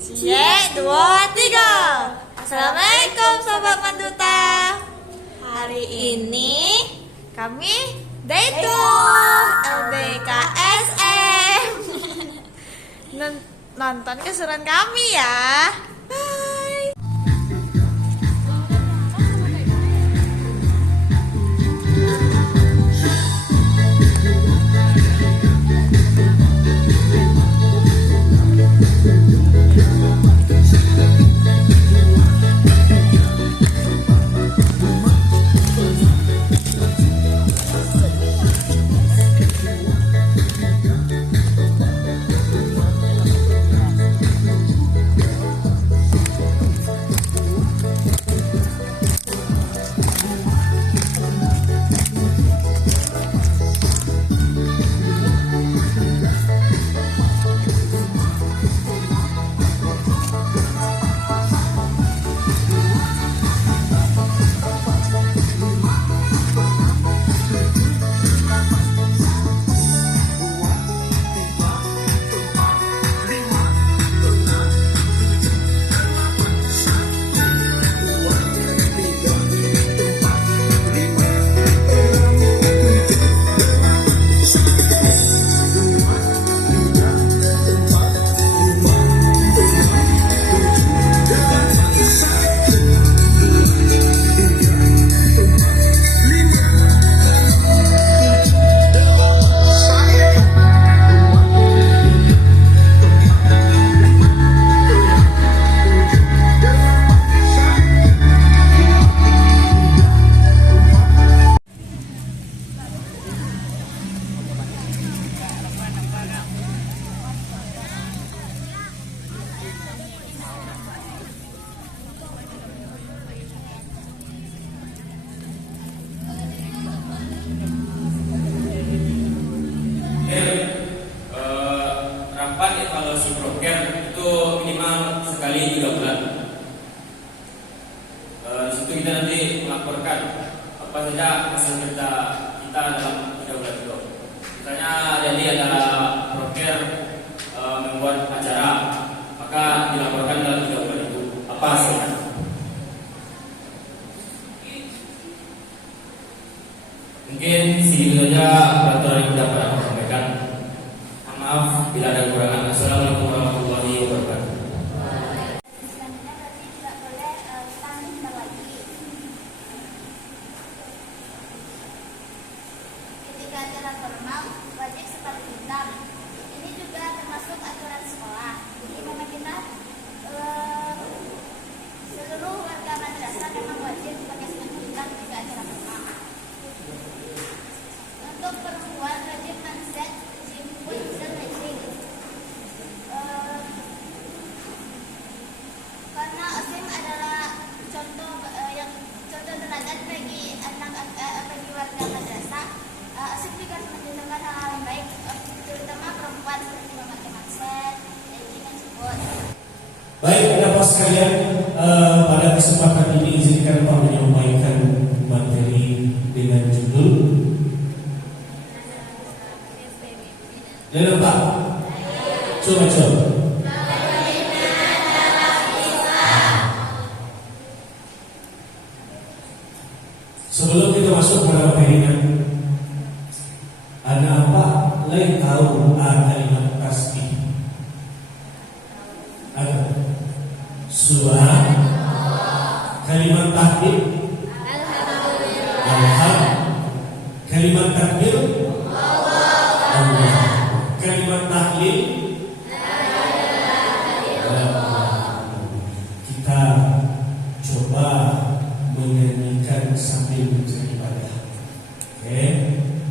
Cie, dua, tiga. Assalamualaikum Sobat Manduta. Hari ini kami Daitu LDKSM nonton keseruan kami ya. Bye. Rapat evaluasi program itu minimal sekali 3 bulan. Di situ kita nanti melaporkan apa saja hasil kerja kita dalam 3 bulan itu. Misalnya ada program membuat acara, maka dilaporkan dalam 3 bulan itu apa hasilnya. Mungkin segitu saja peraturan yang dapat aku sampaikan. Maaf bila ada kekurangan. Assalamualaikum warahmatullahi wabarakatuh. Selanjutnya berarti tidak boleh tanggung lagi. Ketika acara formal wajib sepatu hitam. Ini juga termasuk aturan sekolah. Jadi memang kita seluruh warga madrasah memang wajib pakai sepatu hitam ketika acara formal. Untuk perempuan wajib manset, simpul dan matching. Karena OSIM adalah contoh teladan bagi bagi warga madrasah. OSIM juga harus menunjukkan hal-hal yang baik, terutama perempuan seperti memakai manset, matching dan simpul. Baik, Bapak sekalian, pada kesempatan ini izinkan Pak menyampaikan materi dengan judul Pak. Coba. Sebelum kita masuk pada materinya, ada apa? Lain tahu kalimat tasbih. Ada surah, kalimat takbir, alhamdulillah, kalimat takbir, Allah, kalimat tahlil, kita coba menyanyikan sambil beribadah. Oke,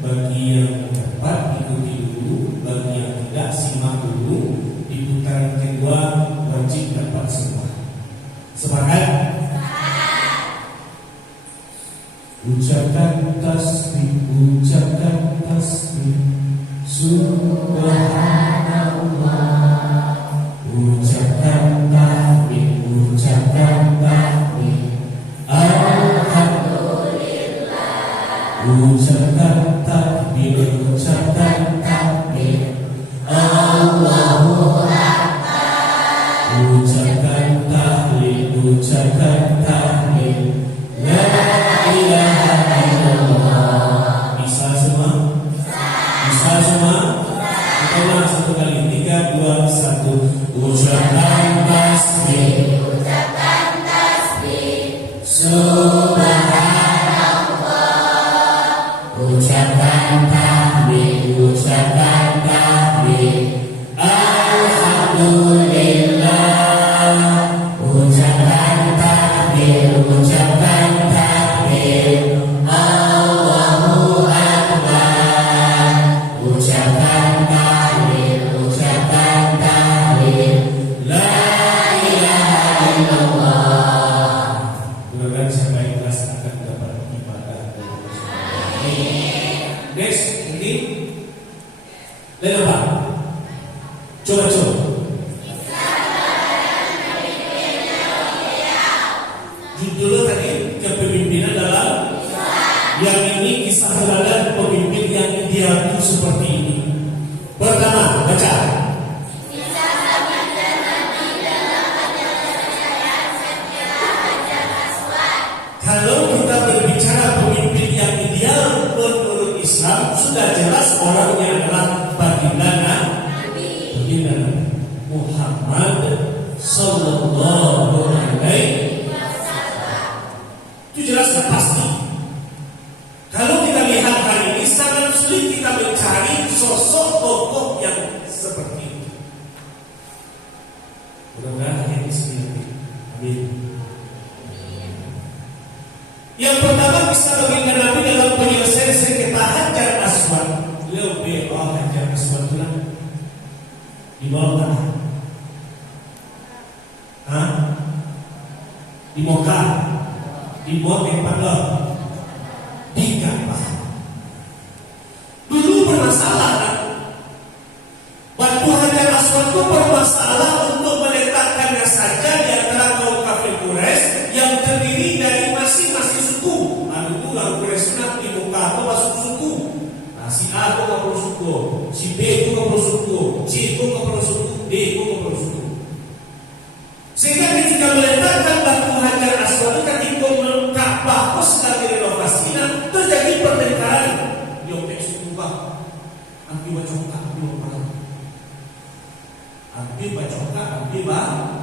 bagi yang dapat ikuti dulu, bagi yang tidak simak dulu. Di putaran kedua wajib dapat semua. Sepakat? Ucapkan tasbih, subhanallah. Ucapkan tahmid, alhamdulillah. Ucapkan takbir, ucapkan takbir, Allahu Akbar. Ucapkan tahlil, ucapkan tahlil. La ilaha illallah. Bisa semua? Bisa semua? Kita ulang satu kali. 3, 2, 1. Ucapkan tasbih, subhanallah. Ucapkan tahmid, ucapkan tahmid. Alhamdulillah. Ucapkan takbir, ucapkan takbir. Allahu Akbar. Ucapkan tahlil, ucapkan tahlil. La ilaha illallah. Mudah-mudahan siapa ikhlas akan dapat ibadah. Next, ini lain apa? Coba. Judulnya tadi kepemimpinan dalam yang ini kisah teladan pemimpin yang ideal itu seperti ini. Pertama, baca. Kalau kita berbicara pemimpin yang ideal menurut Islam, sudah jelas orangnya adalah baginda Nabi Muhammad Sallallahu Alaihi Wasallam. Itu jelas dan pasti. Kalau kita lihat hari ini sangat sulit kita mencari sosok tokoh yang seperti itu. Mudah-mudahan ini seperti amin. Yang pertama bisa baginda Nabi dalam penyelesaian sengketa Hajar Aswad. Beliau bewa Hajar Aswad itu di bawah di Mekah, di bawah Padang, di Ka'bah. Dulu bermasalah kan? Batu Hajar Aswad itu bermasalah untuk meletakkannya saja di antara kaum kafir Quraisy yang terdiri dari masing-masing suku. Lalu itu orang Quraisy di Mekah itu masuk suku. Si A itu kapal suku, si B itu kapal suku, C itu kapal suku, D itu kapal suku. Sehingga ketika meletakkan batu Hajar Aswad itu ketika Ka'bah itu sedang direnovasinya, terjadi pertengkaran. Diopek suku bah, anti bacoka, anti bacoka, anti bacoka, anti bacoka.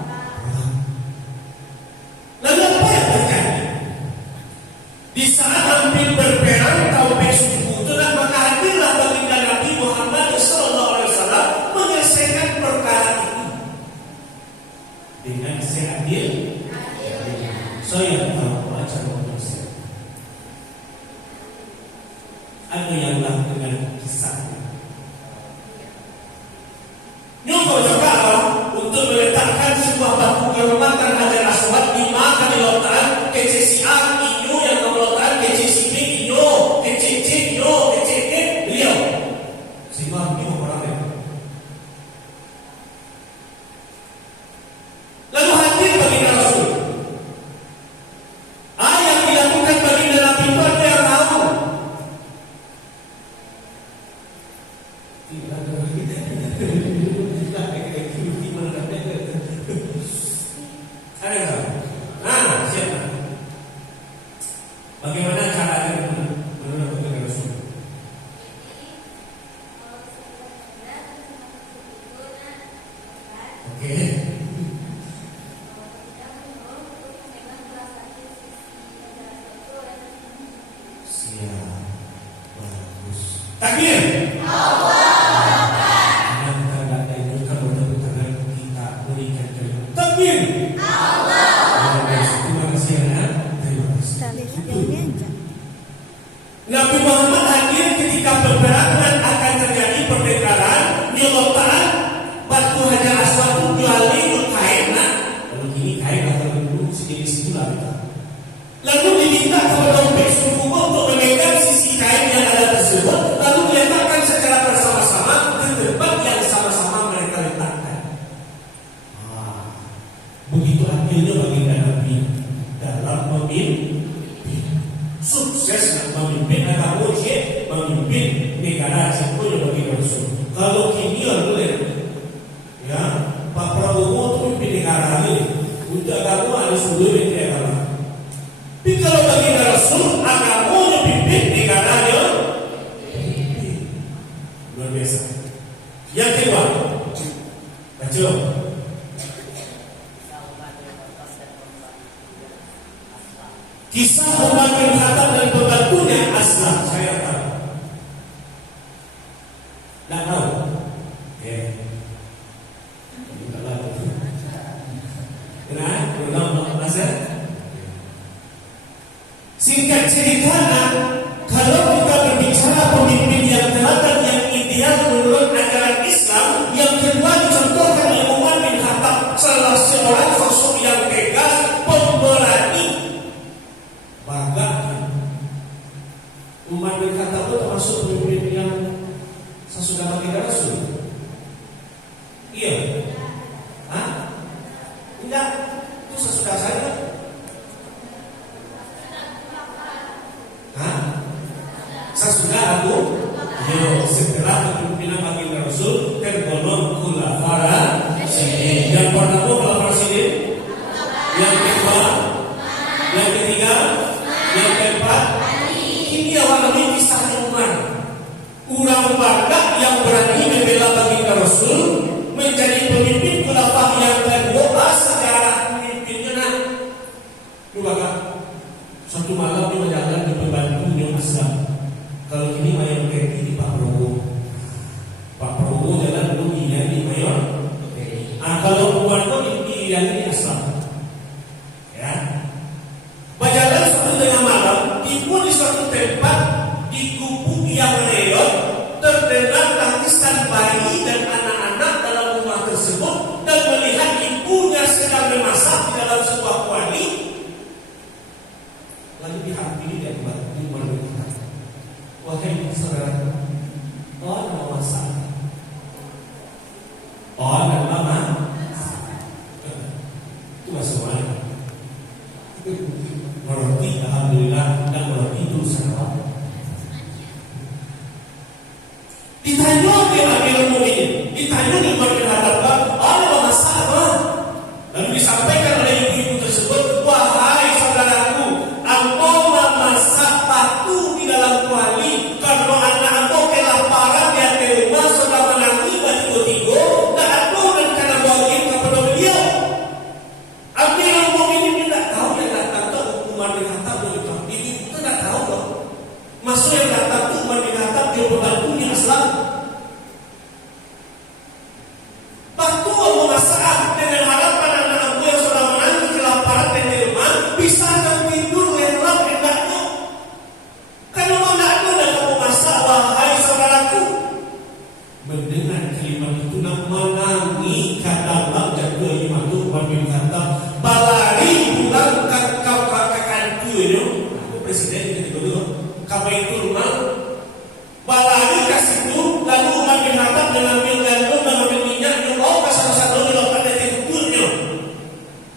Lalu apa yang terjadi? Di saat hampir berperang kaum suku itu, dan maka hadirlah baginda Nabi Muhammad SAW menyelesaikan perkara itu dengan seadil. Saya tahu cara menyelesaikan. Ada yang lah dengan kisahnya. Nyuruh juga untuk meletakkan sebuah batu kehormatan Hajar Aswad 5 kali lontaran kece si A inyo yang melontaran kece si B inyo kece C inyo kece D beliau sehingga ini memperoleh. Lalu hadir baginda Rasul. Yang dilakukan baginda Nabi itu ada yang tahu. Tidak ada lagi. Siapa? Bagaimana caranya menurut baginda Rasul? Oke. Siap. Bagus. Takbir. Takbir. Terima kasih ya. Terima kasih. Nabi Muhammad hadir ketika peperangan akan terjadi pertengkaran, nyelontaran batu Hajar Aswad itu jualnya itu kain lah. Kalau gini kain atau dulu sejenis itu lah. Lalu diminta kepada pihak suku untuk memegang sisi kain yang ada tersebut, lalu diletakkan secara bersama-sama di tempat yang sama-sama mereka letakkan. Begitu adilnya baginda Nabi dalam memimpin. Sukses memimpin agama ujian, memimpin negara semuanya bagi Rasul. Kalau kini boleh, ya Pak Prabowo itu memimpin Untuk agama ada sudut di agama. Tapi kalau bagi Rasul, agamanya pimpin di kanannya luar biasa. Yang kedua, baca. Kisah Umar bin Khattab dan pembantunya Aslam. Saya tahu. Tak tahu. Singkat ceritanya, kalau kita berbicara pemimpin yang teladan, yang ideal menurut ajaran Islam, yang kedua dicontohkan oleh Umar bin Khattab, salah seorang sosok yang tegas, pemberani. Bangga. Umar bin Khattab itu termasuk pemimpin yang sesudah mati Rasul. Iya. Hah? Enggak. Itu sesudah saya. Sesudah aku, setelah kepemimpinan baginda Rasul tergolong khulafar rasyidin. Yang pertama khulafar rasyidin, yang kedua, yang ketiga, yang keempat. Ini awalnya kisahnya Umar. Orang bangga yang berani membela baginda Rasul, menjadi pemimpin khulafah yang kedua secara pemimpinnya. Lupakan. Satu malam dia berjalan ke pembantunya Aslam. Kalau ini mayor TNI di Pak Prabowo. Pak Prabowo jalan dulu di mayor TNI. Kalau Umar itu di Aslam. Ya. Berjalan suatu tengah malam, tiba di suatu tempat di gubuk yang reot, terdengar tangisan bayi dan anak-anak dalam rumah tersebut, dan melihat ibunya sedang memasak di dalam sebuah kuali. Lalu dihampiri dan bantu Umar bin Khattab. Wahai saudara, orang memasak, orang mama, itu masuk mana? Meroti, alhamdulillah, dan meroti itu sahabat. Ditanya ke Amirul Mukminin, ditanya di Umar bin Khattab, orang memasak apa? Lalu disampaikan oleh ibu-ibu tersebut, wahai saudaraku, aku memasak batu di dalam kuali karena anak aku kelaparan di rumah sudah menangis tiga-tiga dan aku rencana bawain kepada beliau. Amirul Mukminin tidak tahu yang datang itu Umar bin Khattab begitu. Ibu itu tidak tahu loh. Masuk yang datang itu Umar bin Khattab dia pembantunya Aslam. Waktu memasak dengan harapan anak aku yang sudah menangis kelaparan di rumah bisa tidur lelap hendaknya. Kalau anakku dan kamu masak, wahai saudaraku. Mendengar kalimat itu nak menangis kata Allah dan kelima itu Umar bin Khattab balari pulang ke kantu itu. Aku presiden gitu dulu. Kapan itu rumah balari ke situ, lalu Umar bin Khattab mengambil gandum dan mengambil minyak dibawa ke salah satu lokal dari kuburnya.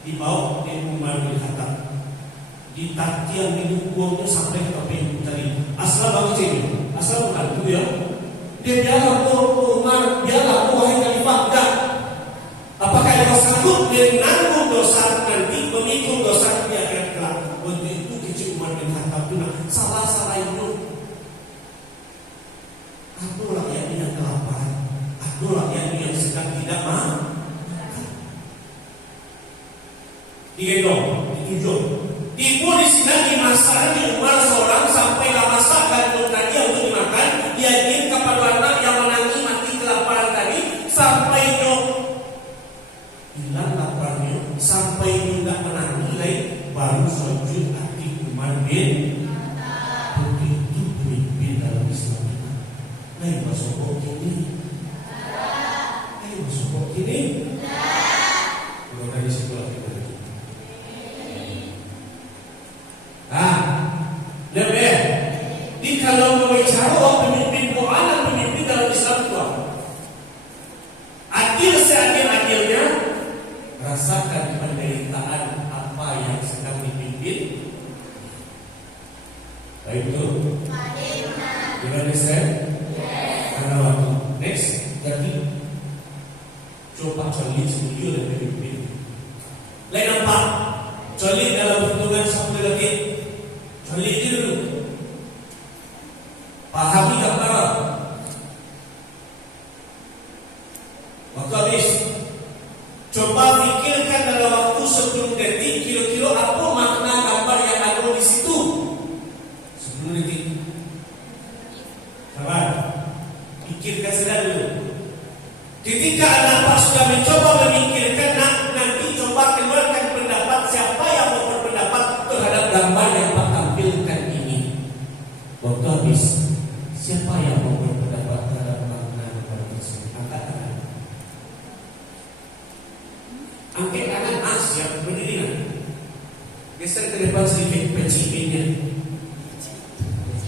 Dibawa ke Umar bin Khattab. Ditati yang minum buangnya sampai ke pintu tadi. Asal bangun sini, asal bukan itu ya. Dia biarlah Umar, biarlah wahai khalifah enggak. Apakah kau sanggup menanggung dosa nanti, memikul dosa di akhirat kelak? Untuk itu kecil Umar bin Khattab itu salah itu. Aku rakyat yang kelaparan, aku rakyat yang sedang tidak makan. Digendong, ditunjuk. Ibu di sini dimasak di rumah seorang sampai masak gandum tadi untuk dimakan. Dia ingin kepada anak yang menangis mati kelaparan tadi sampai hilang laparnya, sampai tidak menangis lagi baru sujud hati Umar bin begitu pemimpin dalam Islam. Nah, masuk kini. Masuk kini. Kalau dari situ lagi. Di kalau berbicara pemimpin Quran dan pemimpin dalam Islam itu adil seadil-adilnya, rasakan penderitaan apa yang sedang dipimpin. Baik itu. Gimana saya? Karena waktu. Next, jadi coba cari studio dan pemimpin. Lain apa? Coba pikirkan dalam waktu 10 detik kira-kira apa makna gambar yang ada di situ. 10 detik. Sabar. Pikirkan sedang dulu. Ketika anak Pak sudah mencoba memikirkan, nanti coba keluarkan pendapat siapa yang mau berpendapat terhadap gambar yang Pak tampilkan ini. Waktu habis, siapa yang mau berpendapat terhadap makna gambar tersebut? Angkat tangan. Angkat tangan, siap berdiri nanti. Geser ke depan sedikit, pencipinnya.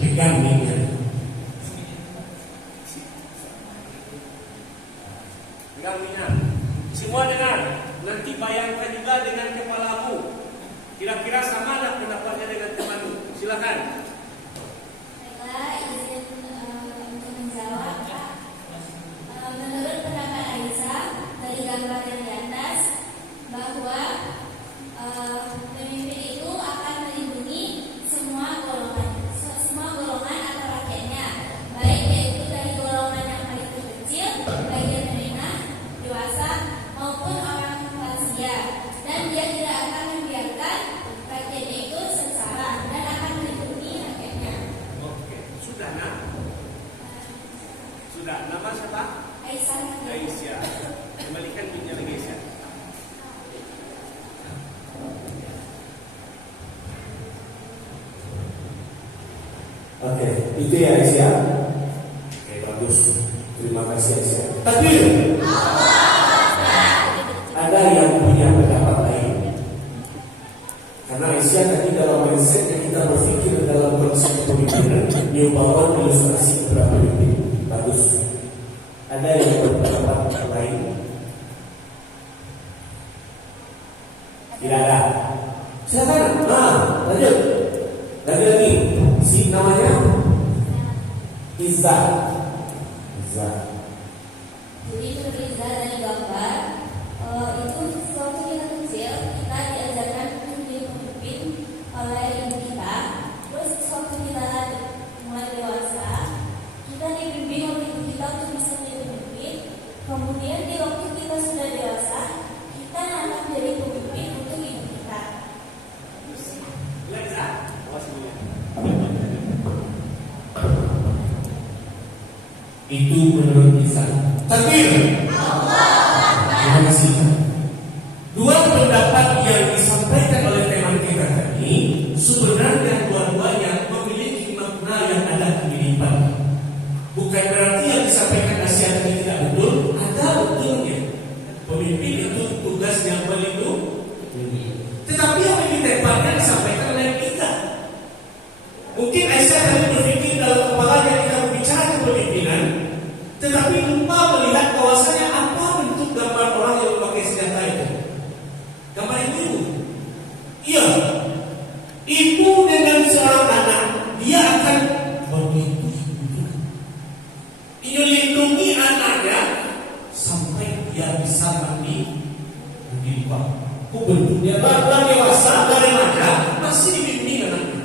Pegang minyak. Pegang minyak. Semua dengar. Nanti bayangkan juga dengan kepalamu. Kira-kira sama tak pendapatnya dengan temanmu? Silakan. Baiklah, izin untuk menjawab, Pak. Menurut pendapat Aisyah dari gambar yang di atas bahwa pemimpin itu akan melindungi semua golongan atau rakyatnya, baik yaitu dari golongan yang paling terkecil, bagian menengah, dewasa maupun orang lansia, dan dia tidak akan membiarkan rakyatnya itu sengsara dan akan melindungi rakyatnya. Oke, sudah nak? Sudah. Nama siapa? Aisyah. Kembalikan minyak lagi Aisyah. Oke, itu ya Aisyah. Oke, bagus. Terima kasih Aisyah. Tapi ada yang punya pendapat lain. Karena Aisyah tadi dalam mindsetnya kita berpikir dalam konsep pemikiran, dia bawa ilustrasi beberapa detik. Bagus. Ada yang berpendapat lain? Tidak ada. Silakan. Lanjut. Lagi. Si namanya Iza. Jadi menurut Iza dari gambar itu waktu kita kecil kita diajarkan untuk menjadi pemimpin oleh ibu kita. Terus waktu kita mulai dewasa kita dibimbing oleh ibu kita untuk bisa menjadi pemimpin. Kemudian di waktu kita sudah dewasa kita akan menjadi pemimpin untuk ibu kita. Itu menurut Iza. Takbir. Terima kasih. Dua pendapat yang disampaikan oleh teman kita tadi sebenarnya dua-duanya memiliki makna yang ada kemiripan. Bukan berarti yang disampaikan Asia tadi tidak betul, ada betulnya. Pemimpin itu tugasnya melindungi. Tetapi yang lebih tepatnya disampaikan oleh kita. Mungkin Aisyah tadi berpikir dalam kepalanya kita berbicara kepemimpinan, tetapi lupa melihat bahwasanya apa bentuk gambar orang yang memakai senjata itu. Gambar ibu. Iya. Ibu dengan seorang anak, dia akan begitu. Dia lindungi anaknya sampai dia bisa mandi di bawah. Bentuknya baru dewasa, dari remaja masih dibimbing anaknya.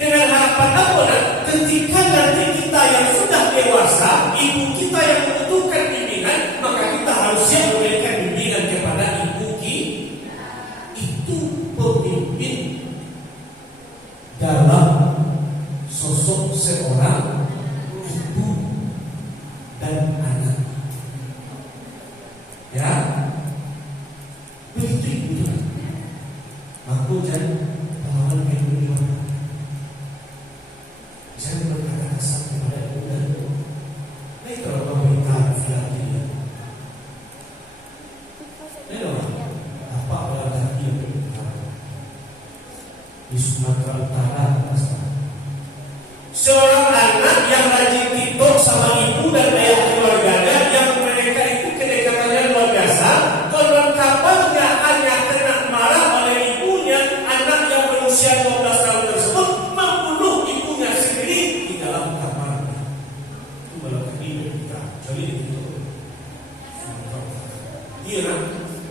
Dengan harapan apa? Ketika nanti kita yang sudah dewasa, ibu kita yang membutuhkan bimbingan, maka kita harus siap memberikan bimbingan kepada ibu kita. Itu pemimpin dalam sosok seorang ibu dan anak. Ya, begitu ibu. Aku jadi pahlawan ibu. Saya berkata kasar kepada ibu dan baik kalau pemerintah laki-laki apa laki-laki yang di Sumatera Utara seorang anak yang rajin TikTok sama ibu dan ayah keluarganya yang mereka itu kedekatannya luar biasa. Konon kabarnya hanya kena marah oleh ibunya, anak yang berusia 12 tahun tersebut membunuh ibunya sendiri di dalam kamarnya. Itu malah ketiga kita. Jadi itu. Iya kan?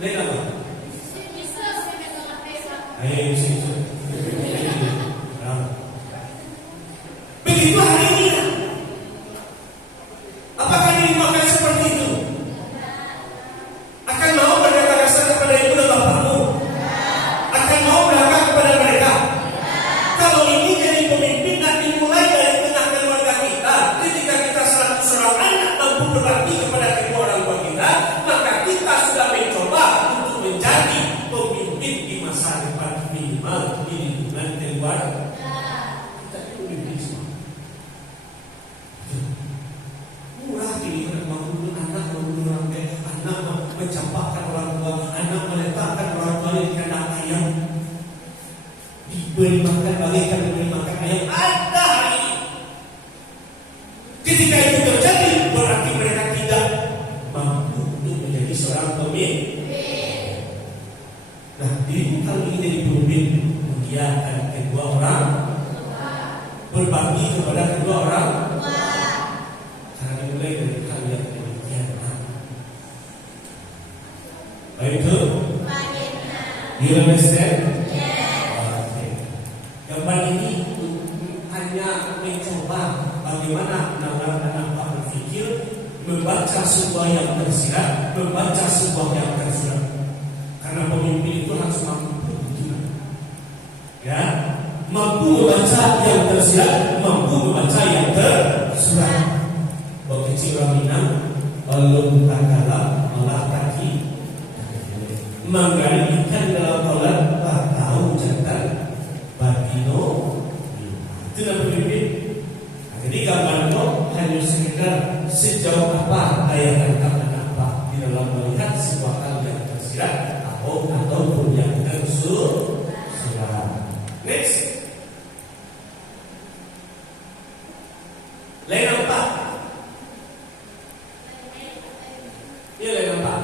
Lain apa? Ayo sini. Begitu hari ini. Apakah diri makan seperti itu? Akan mau berdekat diberi makan bagaikan diberi makan ayam ada hari ini. Ketika itu terjadi, berarti mereka tidak mampu untuk menjadi seorang pemimpin. Nah, dirimu kalau ingin jadi pemimpin, muliakan kedua orang, berbagi kepada kedua orang. Cara dimulai dari hal yang demikian. Baik itu? You understand? Okay. Gambar ini hanya mencoba bagaimana anak-anak berpikir, membaca sebuah yang tersirat, membaca sebuah yang tersurat. Karena pemimpin itu harus mampu, ya, mampu membaca yang tersirat, mampu membaca yang tersurat. Waktu kecil orang Minang, belum tak kalah, malah kaki. Menggali ikan dalam kolam, tak tahu jantan bagino. Itu nama pemimpin. Jadi gambar itu hanya sekedar sejauh apa daya tangkap apa di dalam melihat sebuah hal yang tersirat ataupun yang tersurat. Next. Lain apa? Ini lain apa?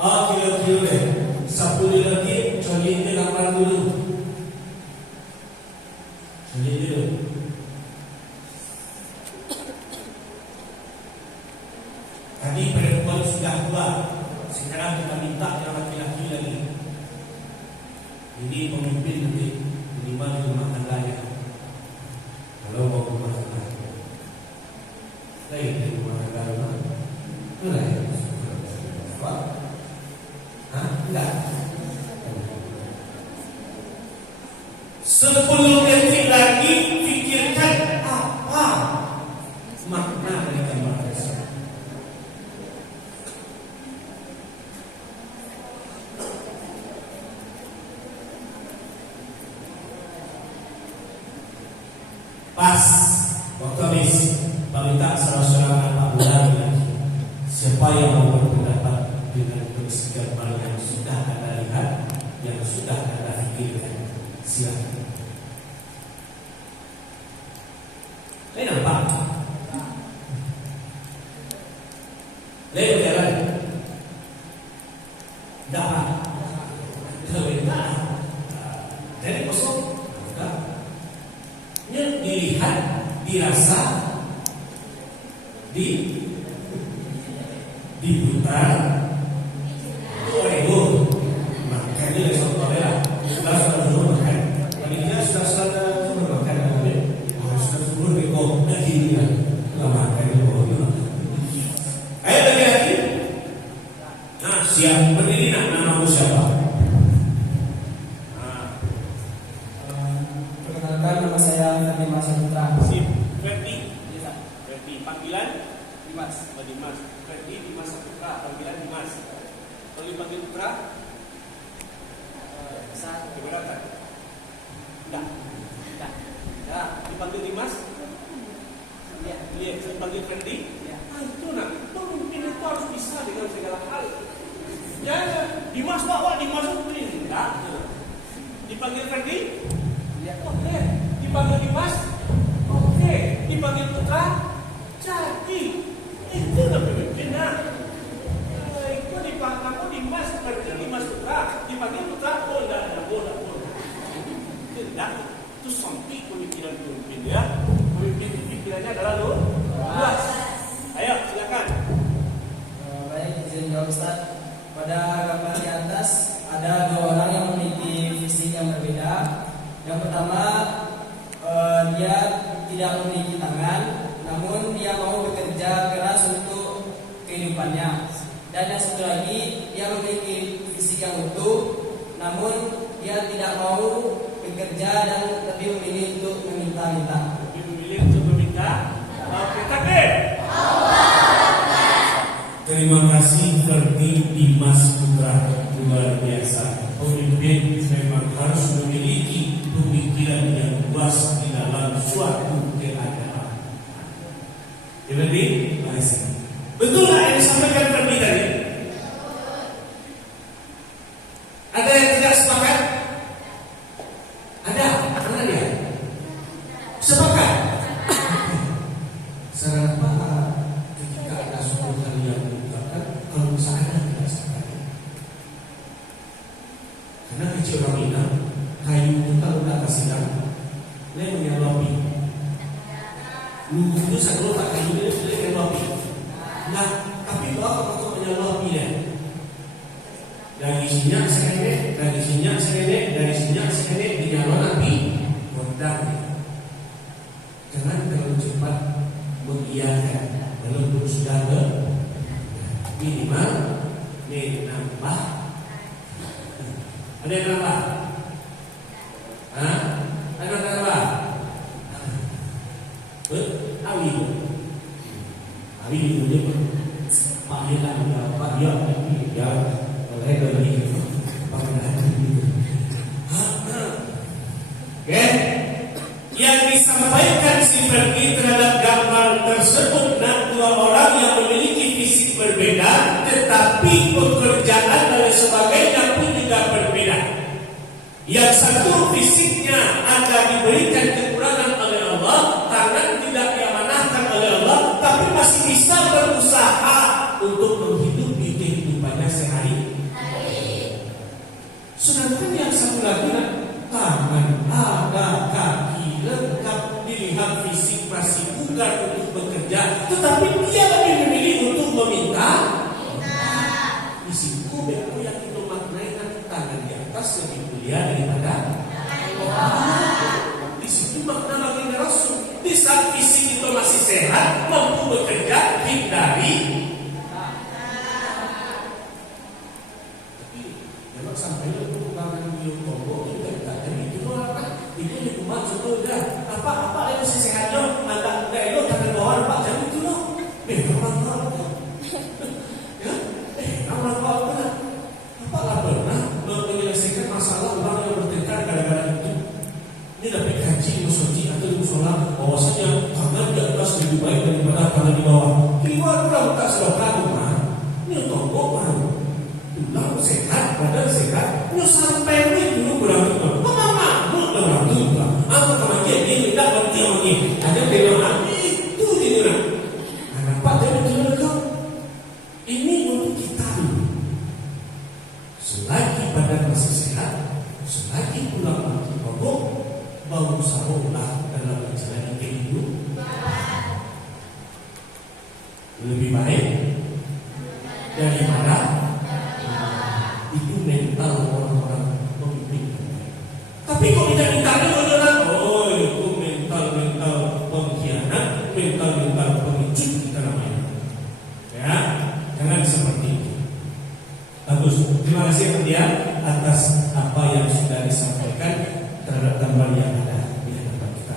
Oh, kilo-kilo deh. 10 lagi, colin dia gambar dulu. Colin dulu. Tadi perempuan sudah tua. Sekarang kita minta yang laki-laki lagi. Ini pemimpin nanti minimal di rumah tangganya. Kalau mau rumah tangga, lain di rumah tangga. Lain. Apa? Hah? Enggak. 10 detik lagi pikirkan apa makna dari gambar tersebut. Pas waktu habis meminta salah-salah anak bulan lagi. Siapa yang mau berpendapat dengan kondisi gambar yang sudah Anda lihat, yang sudah Anda pikirkan? Silakan. Lain apa? Lain berjalan. Tidak apa? Terbentak. Jadi kosong. Dilihat, dirasa, diputar, itu ego. Makanya dari soal kamera, kita sudah dulu makan. Panitia sudah selalu makan, sudah sebelum ego lagi dia, lama makan ego. Ayo lagi. Nah, siap berdiri nak namamu siapa? Nama saya Ferdi Mas Putra. Sip, Ferdi. Ferdi, panggilan Dimas. Dimas. Ferdi Dimas Putra, panggilan Dimas. Kalau dipanggil Putra, bisa keberatan? Enggak. Ya, dipanggil Dimas? Iya. Dipanggil Ferdi? Iya. Ah, itu nak, pemimpin itu harus bisa dengan segala hal. Ya, Dimas Pak, Dimas itu enggak. Dipanggil Ferdi? Ya, oke. Dipanggil Dimas? Oke. Dipanggil Putra? Jadi itu udah pemimpinnya. Itu dipanggil Dimas, berarti Dimas Putra. Dipanggil Putra? Oh, enggak. Tidak. Itu sampai pemikiran pemimpin ya. Pemimpin itu pikirannya adalah luas. Ayo, silakan. Baik, izin jawab Ustaz. Pada gambar di atas ada 2 orang yang memiliki fisik yang berbeda. Yang pertama, dia tidak memiliki tangan, namun dia mau bekerja keras untuk kehidupannya. Dan yang satu lagi, dia memiliki fisik yang utuh, namun dia tidak mau bekerja dan lebih memilih untuk meminta-minta. Lebih memilih untuk meminta. Oke, takbir. Terima kasih Ferdi Dimas Putra, luar biasa. Pemimpin memang harus memiliki pemikiran yang luas di dalam suatu keadaan. Jadi, betul nggak yang disampaikan Ferdi tadi? Ada yang tidak sepakat? Karena kecil orang Minang, kayu kita udah kasih kan, dia menyelopi. Itu satu tak kayu dia menyelopi. Nah, tapi bawa waktu menyelopi ya. Dari sinyak sekene, dari sinyak sekene, dari sinyak sekene dinyalon api, kodang. Jangan terlalu cepat mengiyakan. Belum sudah ke minimal nambah. Ada yang nambah? Hah? Ada yang nambah? Awi itu dia panggilan apa dia ya oleh dari panggilan itu. Oke, yang disampaikan si Ferdi terhadap gambar tersebut dua orang yang memiliki fisik berbeda, tetapi pekerjaan dan sebagainya pun juga berbeda. Yang satu fisiknya agak diberikan kekurangan oleh Allah karena tidak diamanahkan oleh Allah, tapi masih bisa berusaha untuk menghidupi kehidupannya sehari-hari. Sedangkan yang satu lagi tangan ada, kaki lengkap, dilihat fisik masih bugar untuk bekerja, tetapi dia lebih memilih untuk meminta. Di situ aku yang itu maknanya tangan di atas lebih mulia daripada. Di situ makna baginda Rasul. Di saat fisik itu masih sehat, mampu bekerja, hindari. Tapi memang sampai itu tangan beliau tombol itu tidak jadi itu apa? Itu hukuman sebetulnya. Apa yang masih sehat loh? Agak lo tangan bawah Pak jadi itu loh. Orang tua ya, orang tua apa lah pernah menyelesaikan masalah orang yang bertengkar gara-gara itu. Ini dapat gaji musoji atau musola bahwasanya tangan di atas lebih baik daripada tangan di bawah. Keluar pulang tak selokan rumah. Ini tombol baru. Tulang sehat, badan sehat. Ini sampai ini dulu kurang itu. Mama, kurang itu. Apa kemarin dia tidak berarti lagi. Ada dewan itu di mana? Kenapa dia betul-betul? Ini untuk kita dulu. Selagi badan masih sehat, selagi tulang masih kokoh, berusahalah dalam menjalani kehidupan lebih baik daripada itu mental orang-orang pemimpin. Tapi kok tidak ditanya orang, oh itu mental pengkhianat, mental pengecut kita namanya. Ya, jangan seperti itu. Bagus, terima kasih dia atas apa yang sudah disampaikan terhadap gambar yang ada di hadapan kita.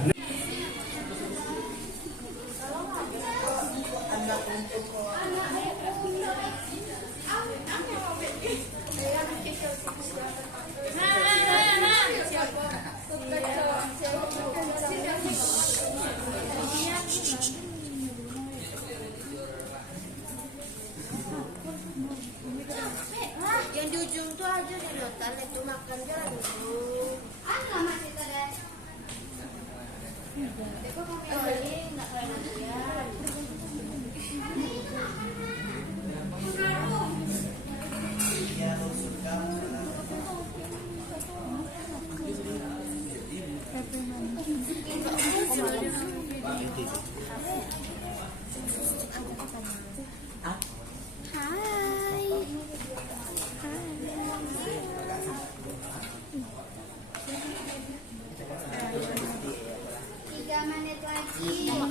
Yang di ujung tuh aja di hotel itu makan jalan dulu. Lama cerita deh. Deko kami lagi nggak keren aja.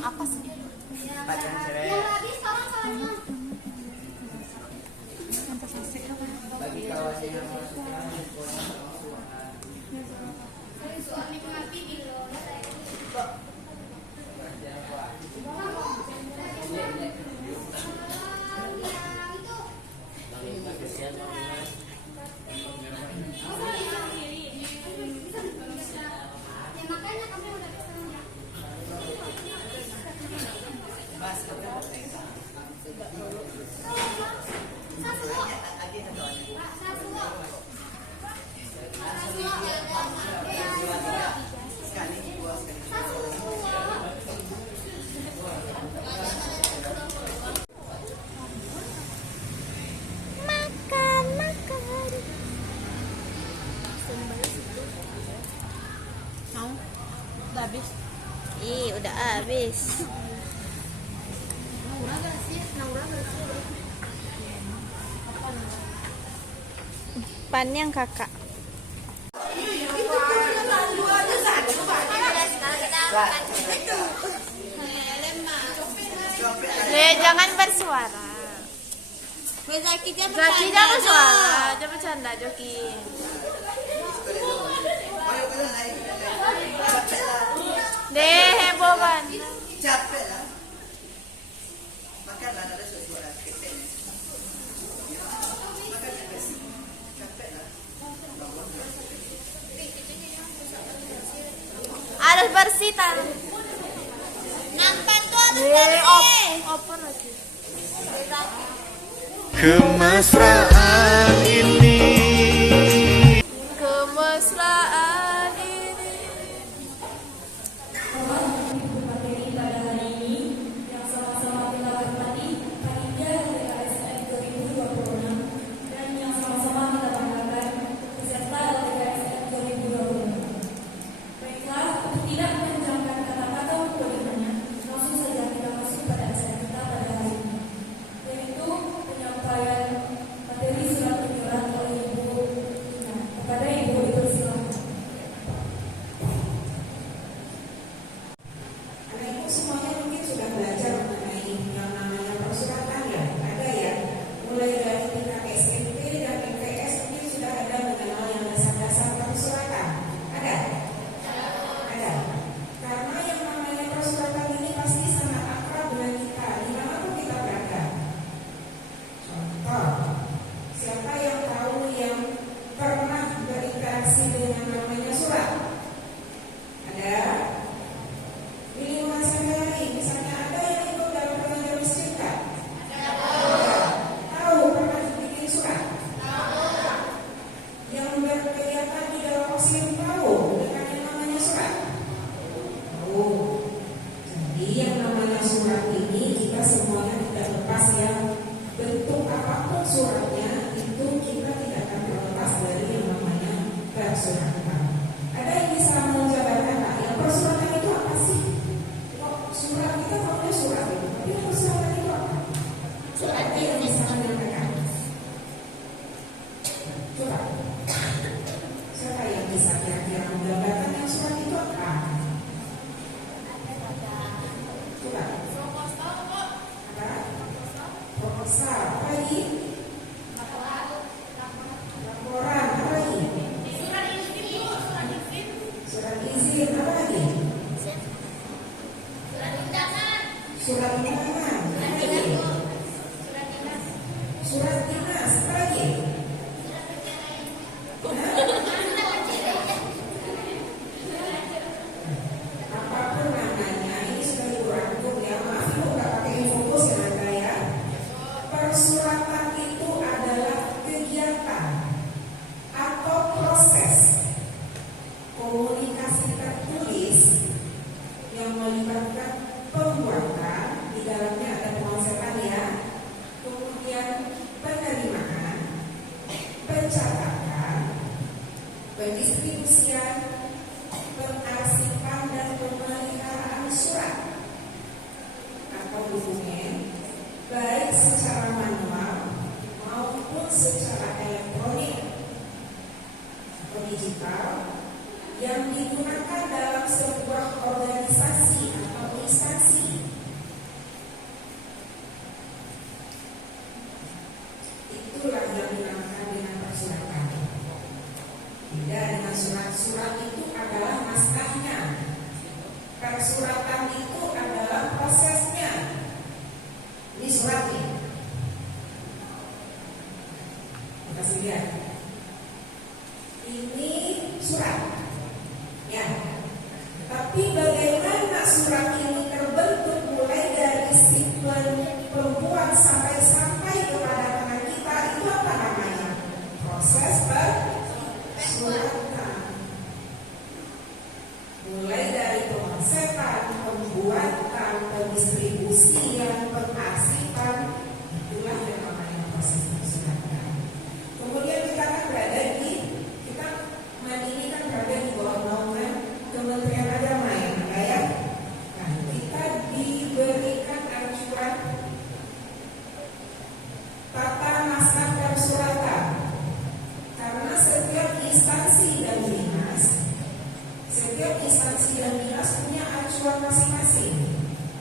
Apa sih? Yang habis tolong soalnya. Bagi kawan yang Soalnya mengapi bilo. Ya makanya kami udah kesana. Satu. Udah habis. Pan yang kakak. Jangan bersuara. Zaki jangan bersuara. Jangan bercanda, Joki. Deh, heboh kan. Capek lah. Makanlah ada suara kepek. Makanlah besi. Capek lah. Harus bersih tan. Nampan tuh harus bersih. Open lagi. Kemesraan ini Kemesraan ini. Materi pada hari ini yang sama-sama kita hormati panitia LTKSN 2026 dan yang sama-sama kita banggakan peserta LTKSN 2026. Baiklah, untuk tidak menjangkau kata-kata pemberiannya, langsung saja kita masuk pada acara kita pada hari ini, yaitu penyampaian materi surat penyurat oleh Ibu. Nah, kepada Ibu dipersilakan. Anak-ibu semuanya mungkin sudah belajar mengenai yang namanya persuratan ya, ada ya. Mulai dari tingkat SMP dan MTS mungkin sudah ada mengenal yang dasar-dasar persuratan. Ada? Ada. Karena yang namanya persuratan ini pasti sangat akrab dengan kita dimanapun kita berada. Contoh, siapa yang tahu yang pernah berinteraksi dengan namanya surat? Ada? Di lingkungan sehari-hari, misalnya ada yang ikut dalam perjanjian cinta? Tahu pernah bikin surat? Yang berkegiatan di dalam museum tahu dengan yang namanya surat? Tahu. Jadi yang namanya surat ini kita semuanya tidak lepas ya. Bentuk apapun suratnya itu kita tidak akan terlepas dari yang namanya persuratan. Ada yang bisa menjabarkan Pak, yang persuratan itu apa sih? Kok surat kita tahunya surat itu, tapi yang persuratan itu apa? Surat yang bisa menyampaikan. Coba. Siapa yang bisa kira-kira menggambarkan yang surat itu apa? Coba. Apa? Proposal. Apa lagi? Laporan. Apa lagi? Surat izin. Apa lagi? Surat undangan. Apa lagi? Surat dinas. Apa lagi? Apapun namanya, ini sudah dirangkum ya. Maaf ibu nggak pakai fokus ya Anda ya. Persuratan itu adalah kegiatan atau proses komunikasi tertulis yang melibatkan pembuatan, di dalamnya ada penguasaan ya, kemudian penerimaan, pencatatan, pendistribusian, pengarsipan dan pemeliharaan surat atau dokumen, baik secara manual maupun secara elektronik atau digital yang digunakan dalam sebuah organisasi atau instansi. Itulah yang dinamakan dengan persuratan. Beda dengan surat-surat itu adalah naskahnya. Persuratan itu adalah prosesnya. Ini suratnya. Kita kasih lihat. Ini surat. Ya. Tapi bagaimana surat ini terbentuk mulai dari siklen pembuat sampai kepada tangan kita, itu apa namanya? Proses persuratan. Mulai dari pengonsepan, pembuatan, pendistribusian, pengarsipan, itulah yang namanya proses persuratan. Kemudian kita kan berada di ini kan berada di bawah naungan Kementerian Agama ya, ya. Nah, instansi dan dinas, setiap instansi dan dinas punya acuan masing-masing.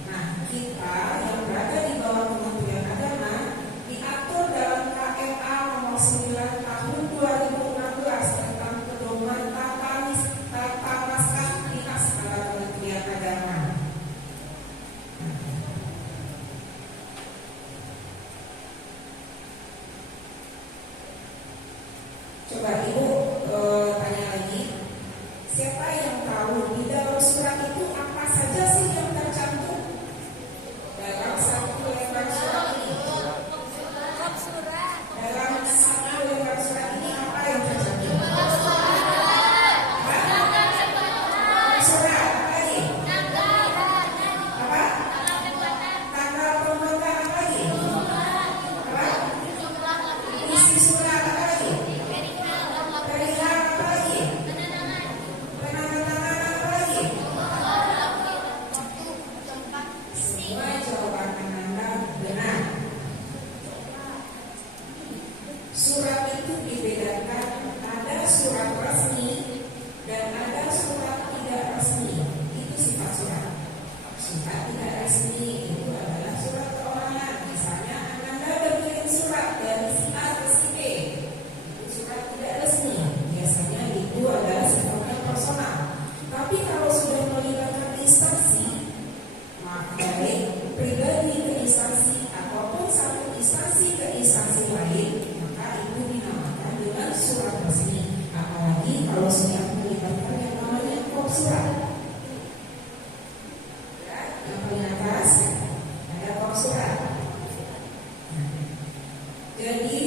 Nah, kita yang berada di bawah Kementerian Agama diatur dalam KMA nomor 9 tahun 2016 tentang pedoman tata naskah dinas Kementerian Agama. Coba Ibu tanya lagi, siapa yang tahu di dalam surat itu apa saja sih yang tercantum dalam satu lembar surat ini? Dalam satu lembar surat ini apa yang tercantum? Surat apa lagi? Apa? Tanggal pembuatan apa lagi? Apa? Isi surat apa lagi? Perihal apa lagi? Penandatanganan apa lagi? Semua jawaban Anda benar. Surat itu dibedakan, ada surat resmi dan ada surat tidak resmi. Itu sifat surat. Surat tidak resmi itu adalah surat perorangan. Misalnya Anda berkirim surat dari si A ke si B. Surat tidak resmi, biasanya itu adalah sifatnya personal. Tapi kalau sudah melibatkan instansi, maka baik pribadi ke instansi ataupun satu instansi ke instansi lain, maka itu dinamakan dengan surat resmi. Apalagi kalau sudah melibatkan yang namanya kop surat. Ya, yang paling atas ada kop surat. Jadi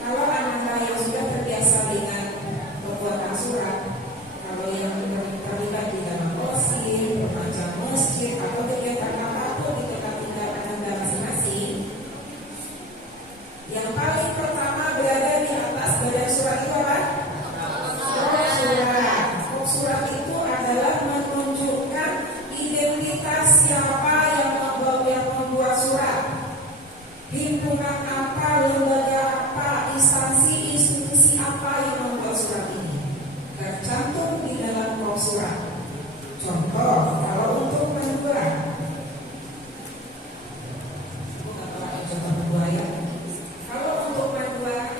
kalau Anda yang sudah terbiasa dengan pembuatan surat, kalau yang terlibat di dalam OSIS, perpanjang masjid atau kegiatan apapun di tempat tinggal Anda masing-masing, yang paling pertama berada di atas badan surat itu apa? Surat. Surat itu adalah menunjukkan identitas siapa yang membuat surat. Himpunan apa, lembaga apa, instansi, institusi apa yang membuat surat ini tercantum di dalam kop surat. Contoh, kalau untuk panduan, contoh kedua ya. Kalau untuk panduan,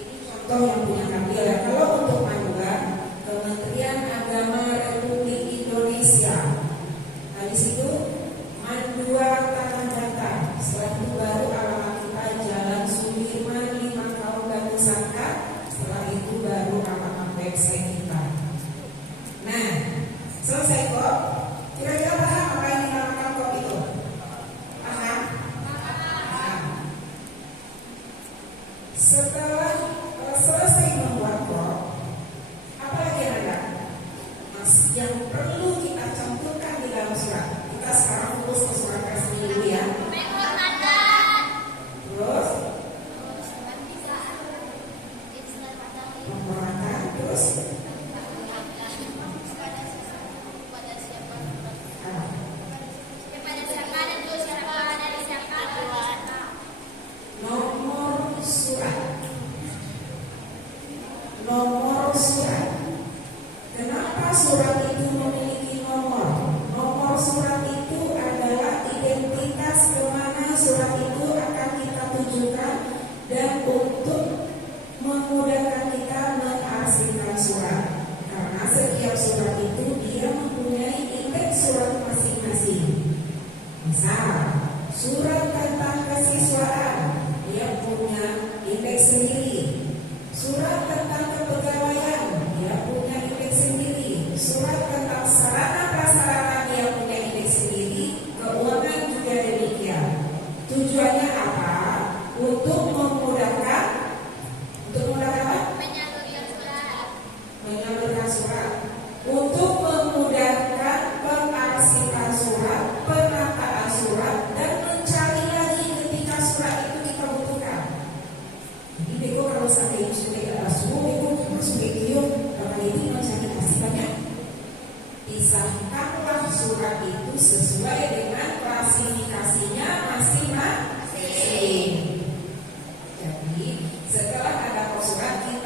ini contoh yang punya kami ya. Kalau untuk panduan, Kementerian Agama Republik Indonesia. Nah di situ Mandua Tanah Datar. Setelah itu baru alamat kita Jalan Sudirman 5 Kabupaten Sangka. Setelah itu baru alamat website kita. Nah, selesai kok. Kira-kira paham apa yang dinamakan kop itu? Paham? Paham. Setelah selesai membuat kop, apa lagi yang ada? Yang perlu kita cantumkan di dalam surat. Kita sekarang fokus ke surat resmi dulu ya. Terus penghormatan, terus nomor surat. Nomor surat. Kenapa surat itu memiliki nomor? Nomor surat itu adalah identitas kemana surat itu akan kita tujukan dan untuk memudahkan kita mengarsipkan surat. Karena setiap surat itu dia mempunyai indeks surat masing-masing. Misal, surat tentang kesiswaan dia punya indeks sendiri. Surat tentang kepegawaian dia punya indeks sendiri. Surat tentang sarana prasarana dia punya indeks sendiri. Keuangan juga demikian. Tujuannya apa? Untuk memudahkan apa? Menyalurkan surat. Untuk memudahkan pengarsipan surat, penataan surat, dan mencari lagi ketika surat itu kita butuhkan. Jadi bego kalau sampai sudah ada semua bego masuk video, kalau ini mencari kasih banyak. Pisahkanlah surat itu sesuai dengan klasifikasinya masing-masing. Jadi setelah ada surat kita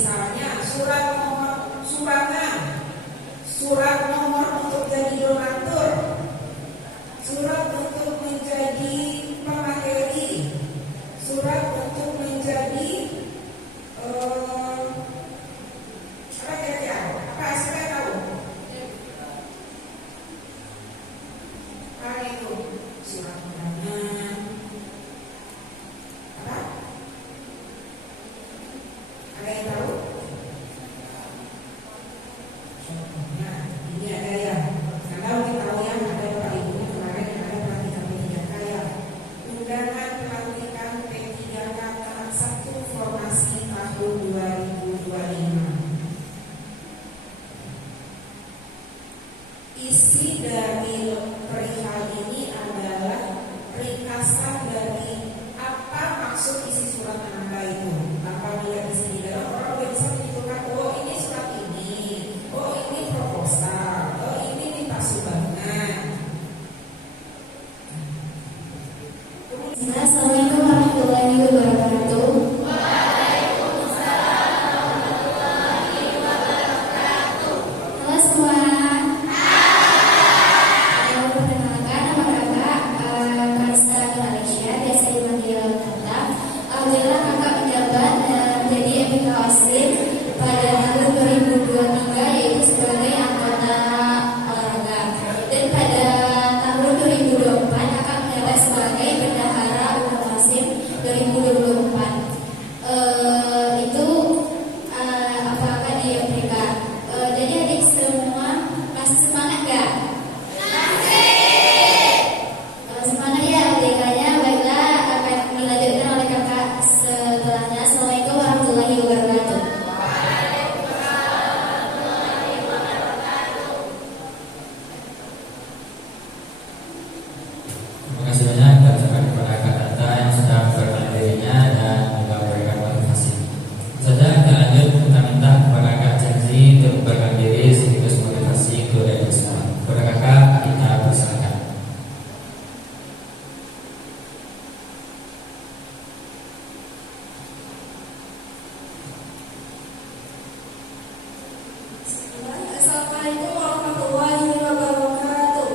Misalnya surat nomor sumbangan, surat nomor untuk jadi donatur, surat untuk menjadi pemateri, surat untuk menjadi apa kira-kira? Apa saya tahu? Apa itu? Surat undangan. Apa? Ada yang tahu? Nah, ini ada ya. Kalau kita tahu yang ada Bapak Ibu kemarin yang ada pelantikan P3K ya. Undangan pelantikan P3K tahap 1 formasi tahun 2025. Isi dari perihal ini adalah ringkasan dari apa maksud isi surat penanda itu. Bapak lihat di sini dalam orang bisa menentukan, oh ini surat ini, oh ini proposal, oh ini minta sumbangan. Assalamualaikum warahmatullahi wabarakatuh. Halo semua. Perkenalkan nama kakak Karista Malaysia, biasa dipanggil Tata. Alhamdulillah kakak menjabat menjadi MPK OSIS pada tahun 2023, yaitu sebagai anggota olahraga. Dan pada tahun 2024 kakak menjabat sebagai bendahara umum OSIS 2024. Itu apa-apa di MPK. Jadi adik semua masih semangat gak? Semangat ya LDK-nya. Baiklah, akan dilanjutkan oleh kakak setelahnya. Assalamualaikum warahmatullahi wabarakatuh. Terima kasih banyak kita ucapkan kepada Kak Tata yang sudah memperkenalkan dirinya dan juga memberikan motivasi. Saja kita lanjut, kita minta kepada Kak Cenzi untuk memperkenalkan diri sekaligus motivasi kepada kita semua. Kepada kakak kita persilakan. Assalamualaikum warahmatullahi wabarakatuh.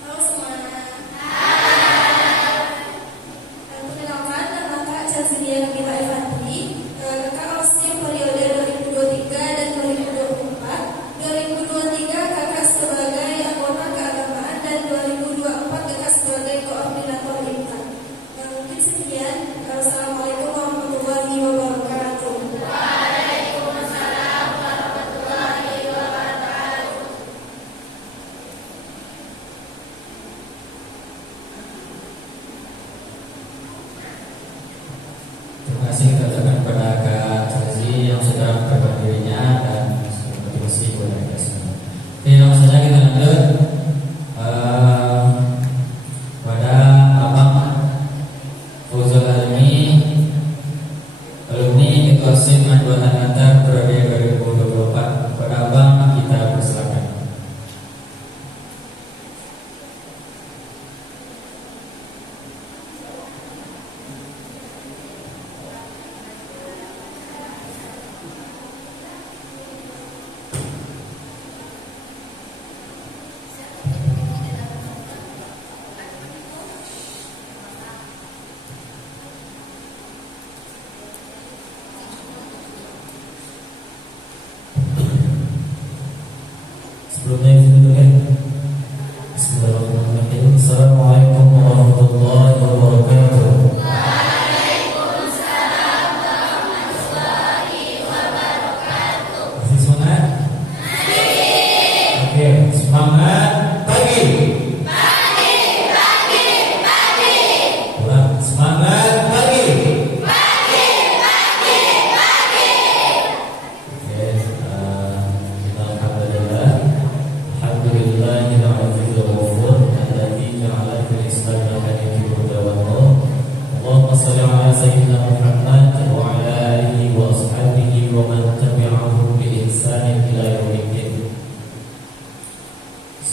Halo semua. Perkenalkan, nama Kak Chazia Nabila Evandri. Kakak OSIS periode 2023 dan 2024. 2023 kakak sebagai anggota keagamaan dan 2024 kakak sebagai koordinator imtan. Mungkin sekian. Assalamualaikum warahmatullahi wabarakatuh. Terima kasih kita ucapkan kepada Kak Cenzi yang sudah memperkenalkan dirinya dan sudah motivasi kepada kita semua. Oke, langsung saja kita lanjut pada Abang Fauzul Almi, alumni Ketua SIM Angkatan Antar periode 2024. Pada Abang kita persilakan. Sebelumnya kita dulu. Bismillahirrahmanirrahim. Assalamualaikum warahmatullahi wabarakatuh. Masih semangat? Oke, semangat pagi. Ulang, semangat pagi. Oke, kita alhamdulillah.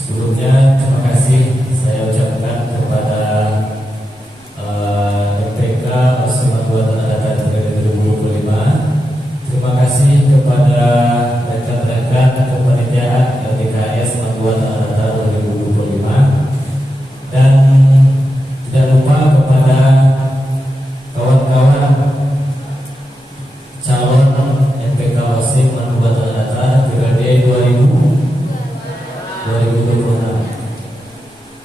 Sebelumnya terima kasih saya ucapkan kepada Tanah Datar 2025. Dan tidak lupa kepada kawan-kawan calon MPK OSIM Manunggal Tanah Datar periode 2026.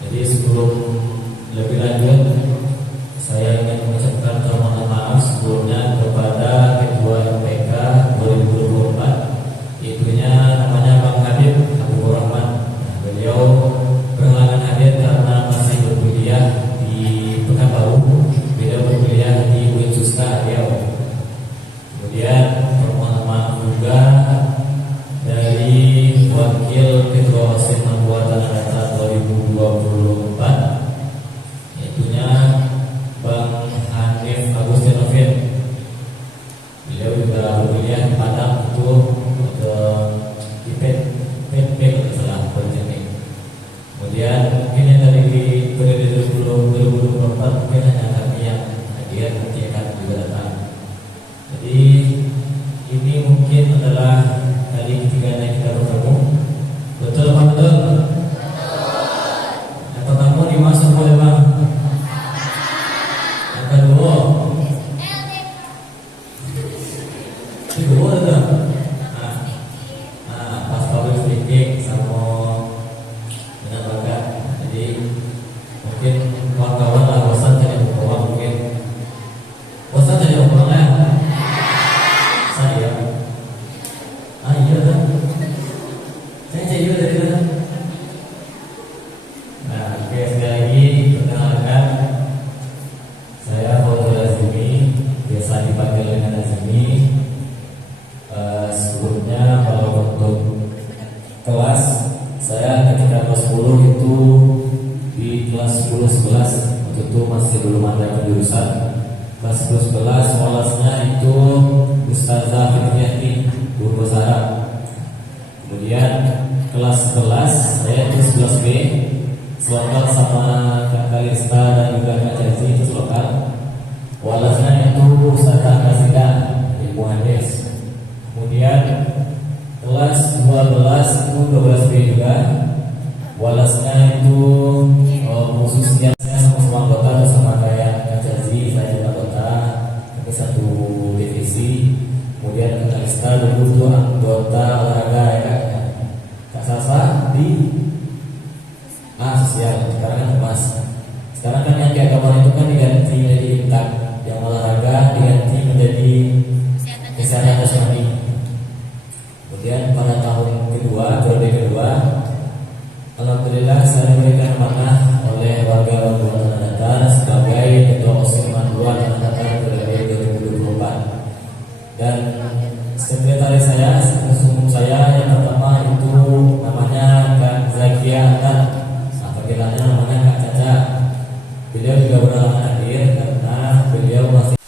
Jadi sebelum lebih lanjut, saya ingin mengucapkan permohonan maaf sebelumnya kepada Ketua MPK 2024, itunya namanya Bang Habib Habibur Rahman. Beliau berhalangan hadir karena masih berkuliah di Pekanbaru. Beliau berkuliah di Winsuska Riau. Kemudian permohonan maaf juga dari Wakil Ketua OSIM Manunggal Tanah Datar 2024, itunya Bang Hanif Agustinovin. Beliau juga berkuliah di Padang untuk di PP salah Politeknik. Kemudian mungkin yang dari periode 2024 mungkin hanya kami yang hadir, nanti akan juga datang. Jadi ini mungkin adalah kali ketiganya kita bertemu. Betul apa betul? Yang pertama dimasuk oleh Bang. Yang kedua ada pas public speaking sama minat bakat. Jadi mungkin kawan-kawan lah bosan tanya berpulang, mungkin bosan tanya berpulang ya. Saya iya kan? Saya iya dari mana? Nah, oke, sekali lagi perkenalkan, saya Fauzul Azimi, biasa dipanggil dengan Azimi. Sebelumnya kalau untuk kelas, saya ketika kelas 10 itu di kelas 10-11, waktu itu masih belum ada penjurusan. Kelas 10-11 walasnya itu Ustazah Fitriati, guru bahasa Arab. Kemudian kelas 11 saya itu 11B, selokal sama Kak Kalista dan juga Kak Caci, itu selokal. Walasnya itu Ustazah Kasida, ilmu hadis. Kemudian kelas 12 itu 12B juga, walasnya itu khususnya saya sama anggota sama kayak Kak Caci, saya anggota tapi satu divisi. Kemudian Kak Kalista dulu itu anggota olahraga ya. Kak Sasa di sosial, sekarang kan Mas. Sekarang kan yang keagamaan itu kan diganti menjadi intak, yang olahraga diganti menjadi kesehatan jasmani. Kemudian pada tahun kedua, periode kedua, alhamdulillah saya diberikan amanah oleh warga Manunggal Tanah Datar sebagai Ketua OSIM Manunggal Tanah Datar periode 2024. Dan sekretaris saya, sekretaris umum saya yang pertama itu namanya Kak Zakia Atar. Panggilannya namanya Kak Caca. Beliau juga berhalangan hadir karena beliau masih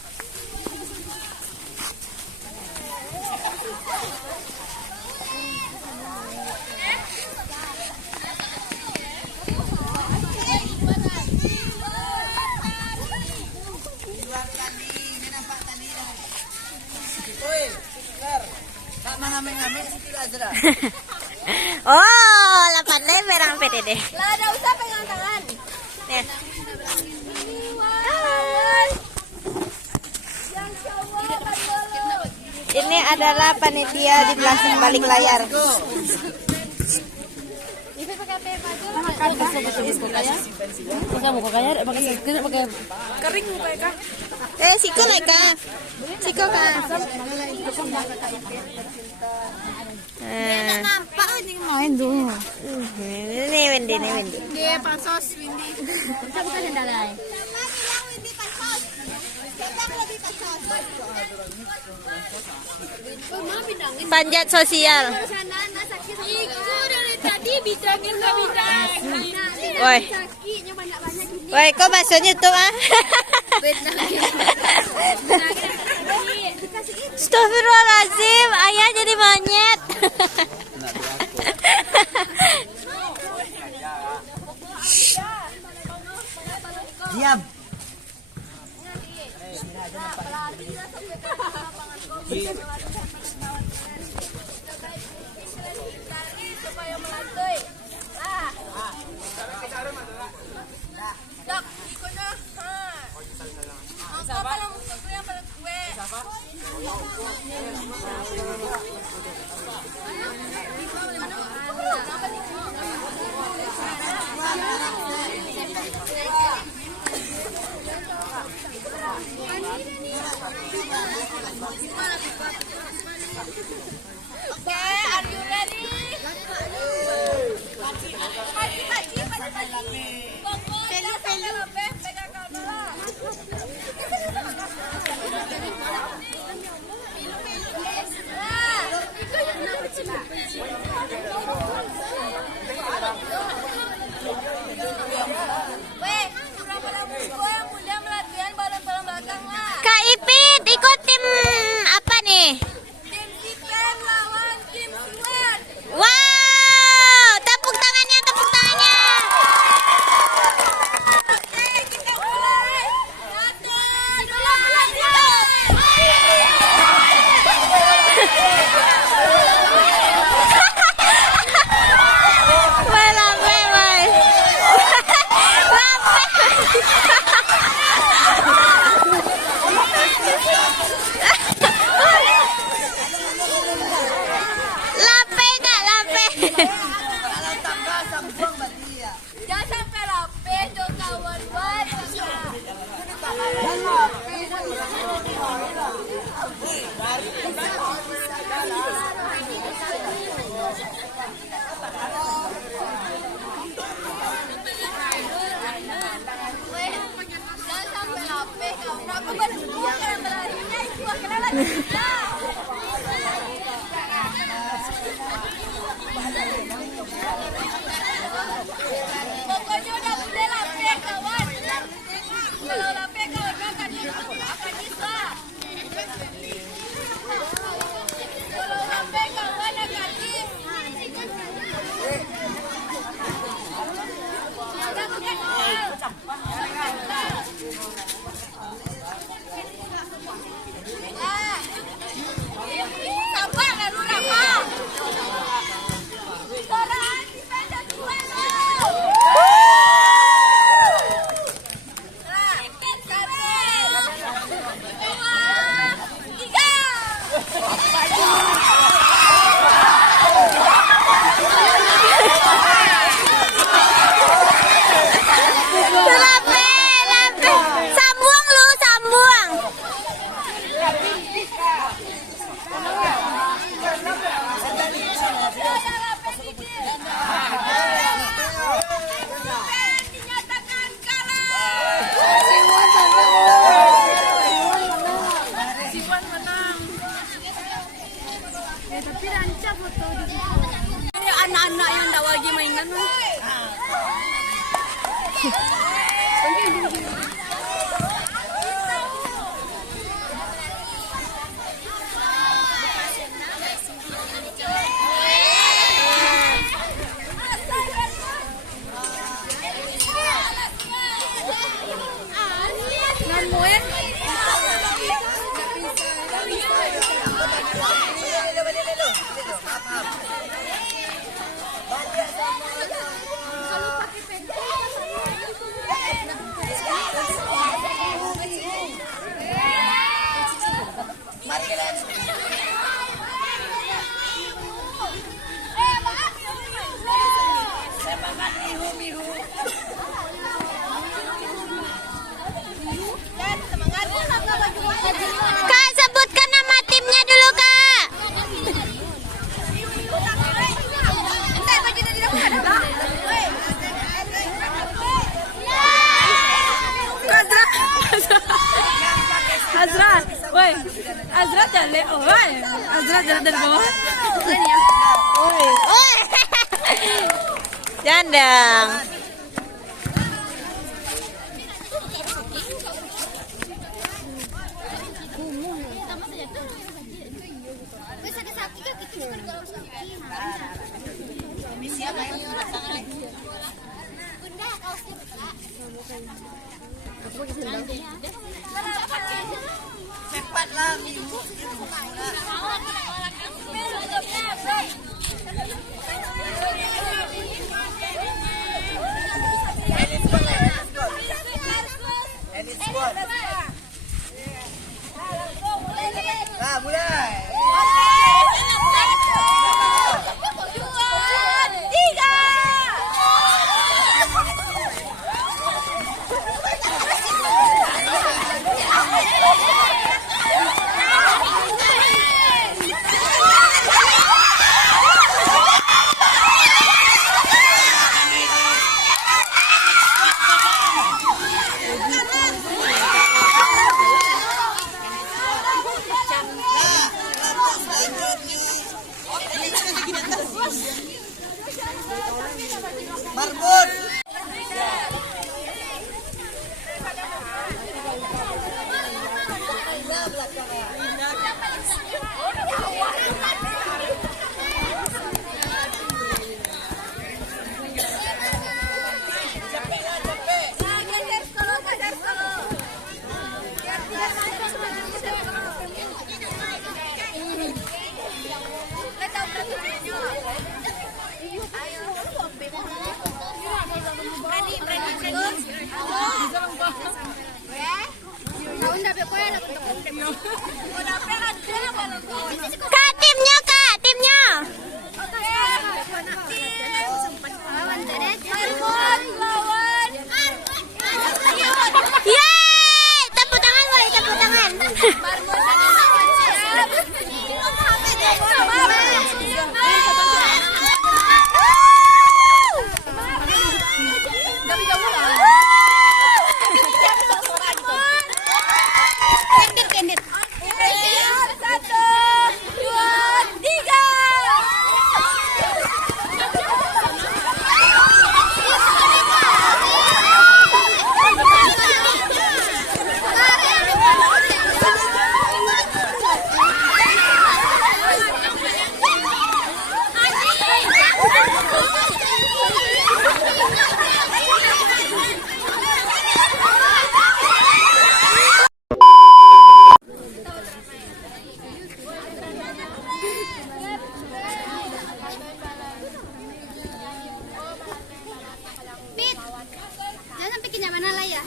Oh, 8 lebar ang PTD. Lah, ada usah pegang tangan. Nih. Ini adalah panitia di belakang balik layar. Kering muka Kak. Siko lah Kak. Siko Kak. Nampak anjing main tuh. Ini Wendy, ini Wendy. Dia pansos Windy. Kita bukan sendalai. Panjat sosial. Iku dari tadi bidangin ke bidang. Woi. Woi, kok masuknya tuh ah? Astagfirullahaladzim, ayah jadi monyet. Diam. Supaya melantai. are you ready? Pegang kamera. Kak Ipit, ikut tim apa nih? Tim Sipen lawan tim Suwed. Wow, tepuk tangannya, tepuk tangannya. Oke, kita mulai. 1, 2, 3. Wah, lambe, wah. Lape nggak lape? Jangan sampai lape, dong kawan-kawan. Jangan sampai lape, kamu. Aku baru semua kalian berlarinya itu akhirnya lagi. Pokoknya udah boleh lape kawan. Kalau lape kawan akan bisa. Kalau lape kawan akan sabar lalu Rafa. Sekarang kita duel. Lape, lape. Sambung lu, sambung. Dinyatakan kalah. Siwan menang. Tapi rancak foto di situ. Ini anak-anak yang tak lagi mainan. Kak, sebutkan nama timnya dulu, Kak. Azra, woi, Azra jalan, woi, Azra jalan dari bawah. Oi. Jandang. Cepatlah minggu. Nah, mulai. 2, 3. Marbun. Kak, timnya kak, timnya. Yeay, tepuk tangan boleh, tepuk tangan. Kendit. 1, 2, 3. Pit, jangan sampai kenyaman lah ya.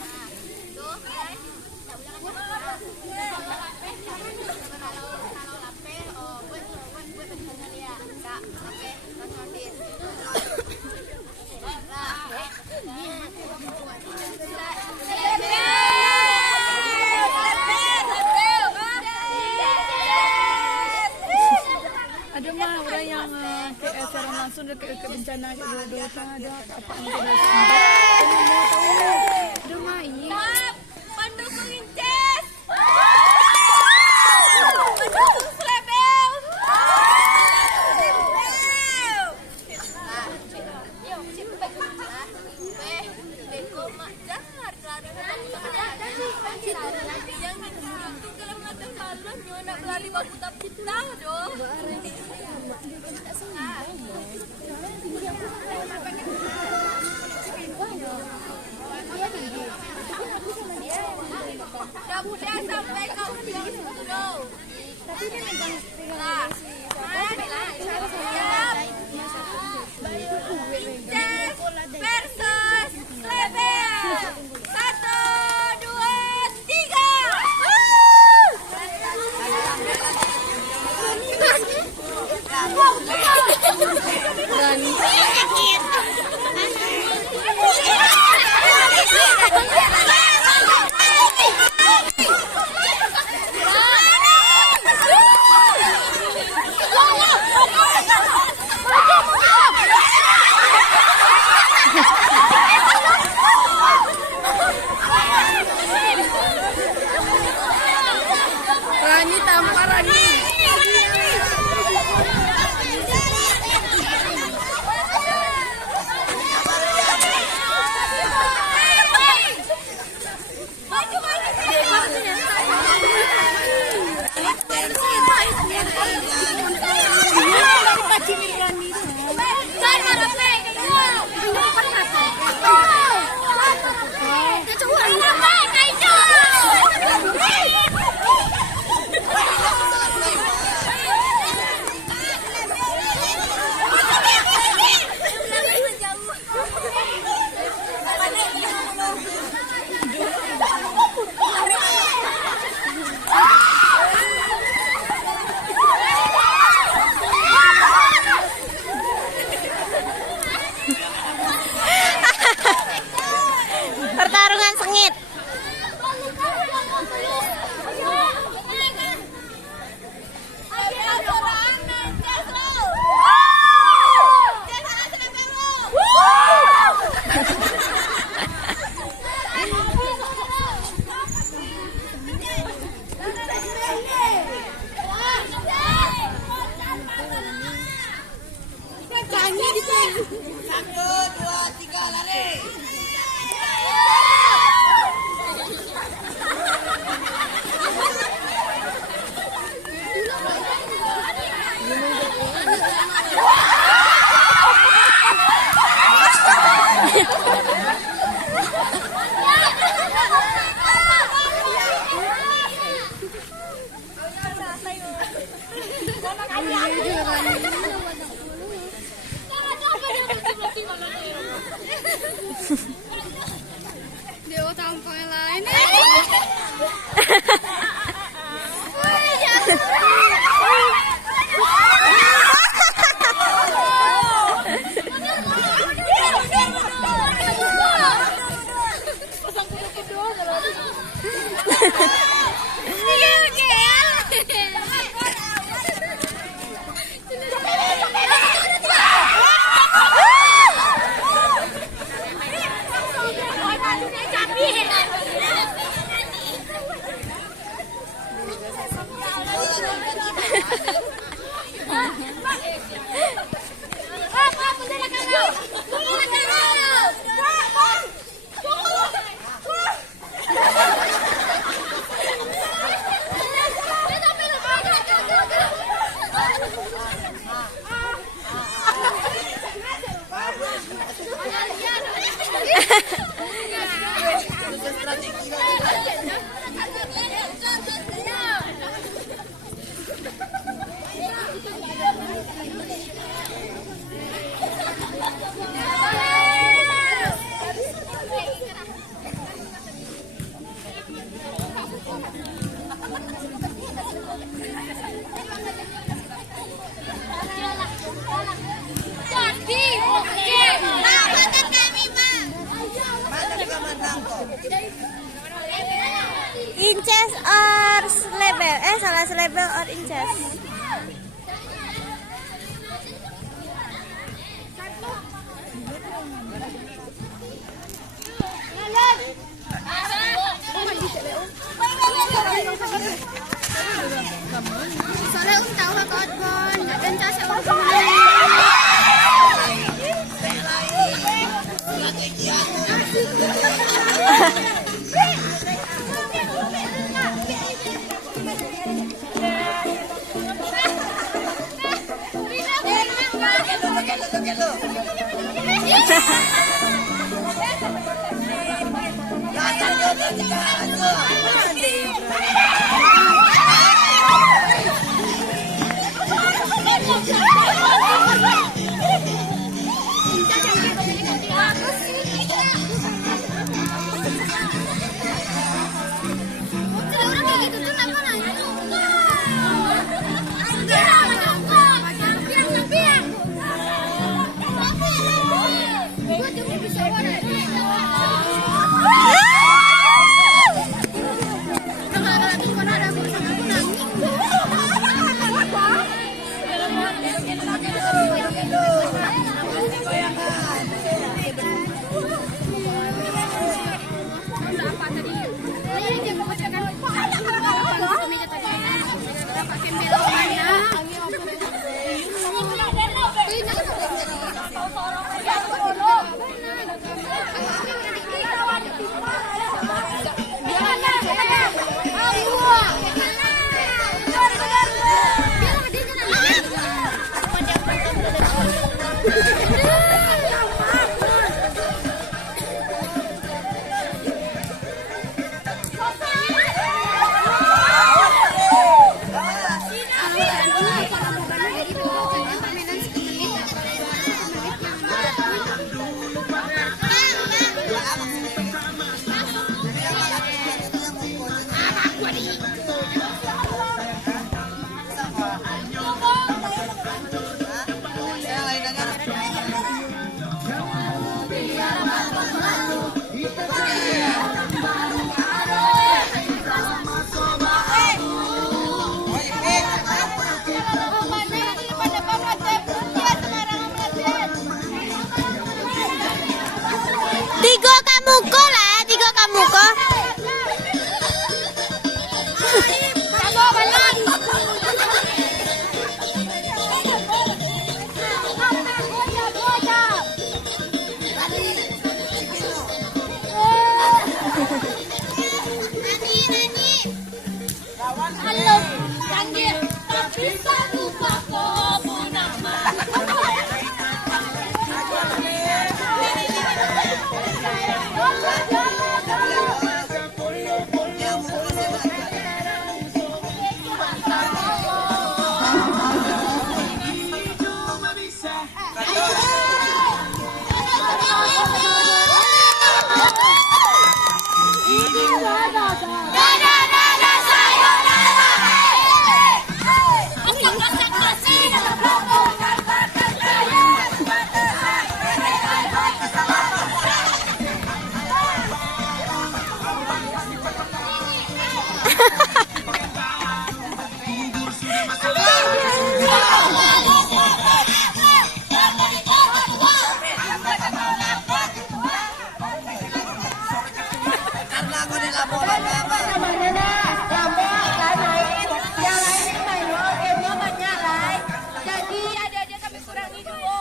Ada mah orang yang kayak secara langsung dia kayak bencana kayak dulu kan ada apa yang tidak sempat. Mau tahu? Ada mah ini. Pendukung Inces. Pendukung Slebel. Lari baku tapi tahu dong. Udah mudah sampai kau bilang dulu. Tapi dia memang siap. Versus Slebel. 1, 2, 3. Dia tampang lain. Inches or label? Salah label or inches? Soalnya tahu kon, dan casa Lampau mana? Namanya nak, Lampau kan lain. Yang lain yang main gamenya banyak lain. Jadi ada tapi kurang ini dulu.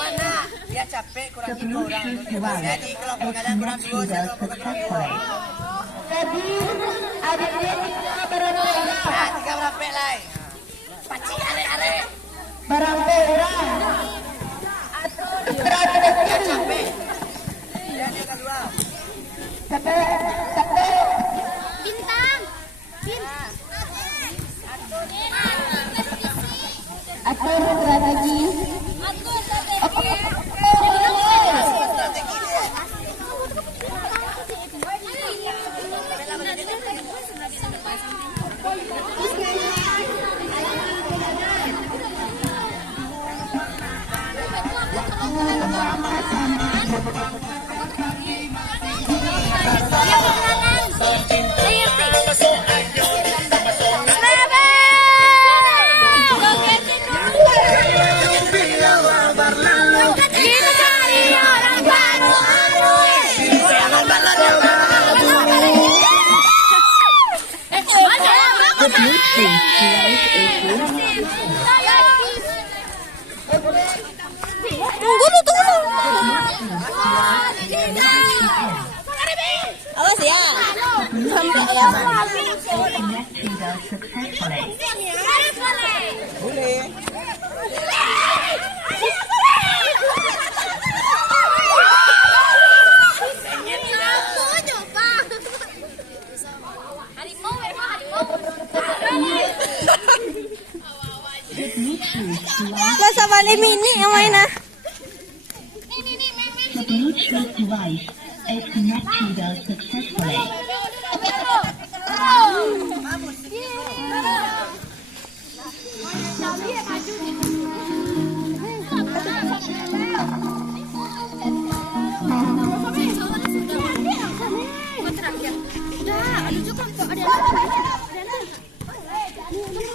Mana? Dia capek kurang tidur orang. Jadi kalau pengadaan kurang 2, saya kurang. Jadi adik-adik berapa orang? 3 berapa lain? Paci are-are. Berapa orang? Dia capek. Dia kedua. Bintang. Atau strategi? Awas ya. Sampai ya. Boleh. Lah sama mini yang main ah. The Bluetooth device is connected successfully.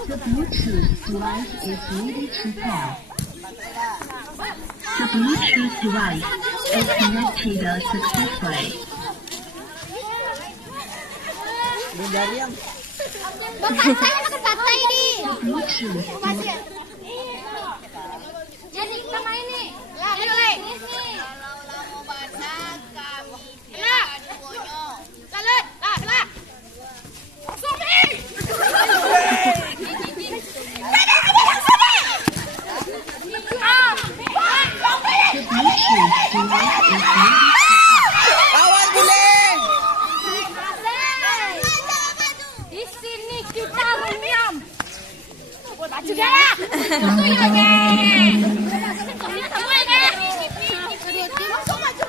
The Bluetooth device is ready to pair. The Bluetooth device is connected successfully. Bapak saya makan pantai ini. Bluetooth Jadi kita main nih. Lah, mulai. Lah. Lalut, lah. Sumi. Kawan boleh. Di sini kita rumiam. Baju darah. Itu ya, geng. Semua, geng. Masuk maju,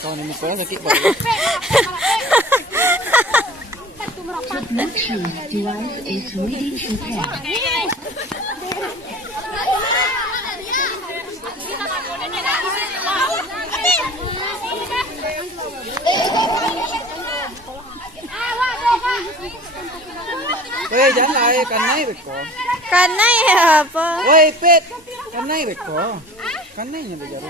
Kau ni muka sakit The Bluetooth device is ready to pair. Weh, jangan lah, kanai beko. Kanai apa? Woi, pet, kanai beko. Kanainya berjarum.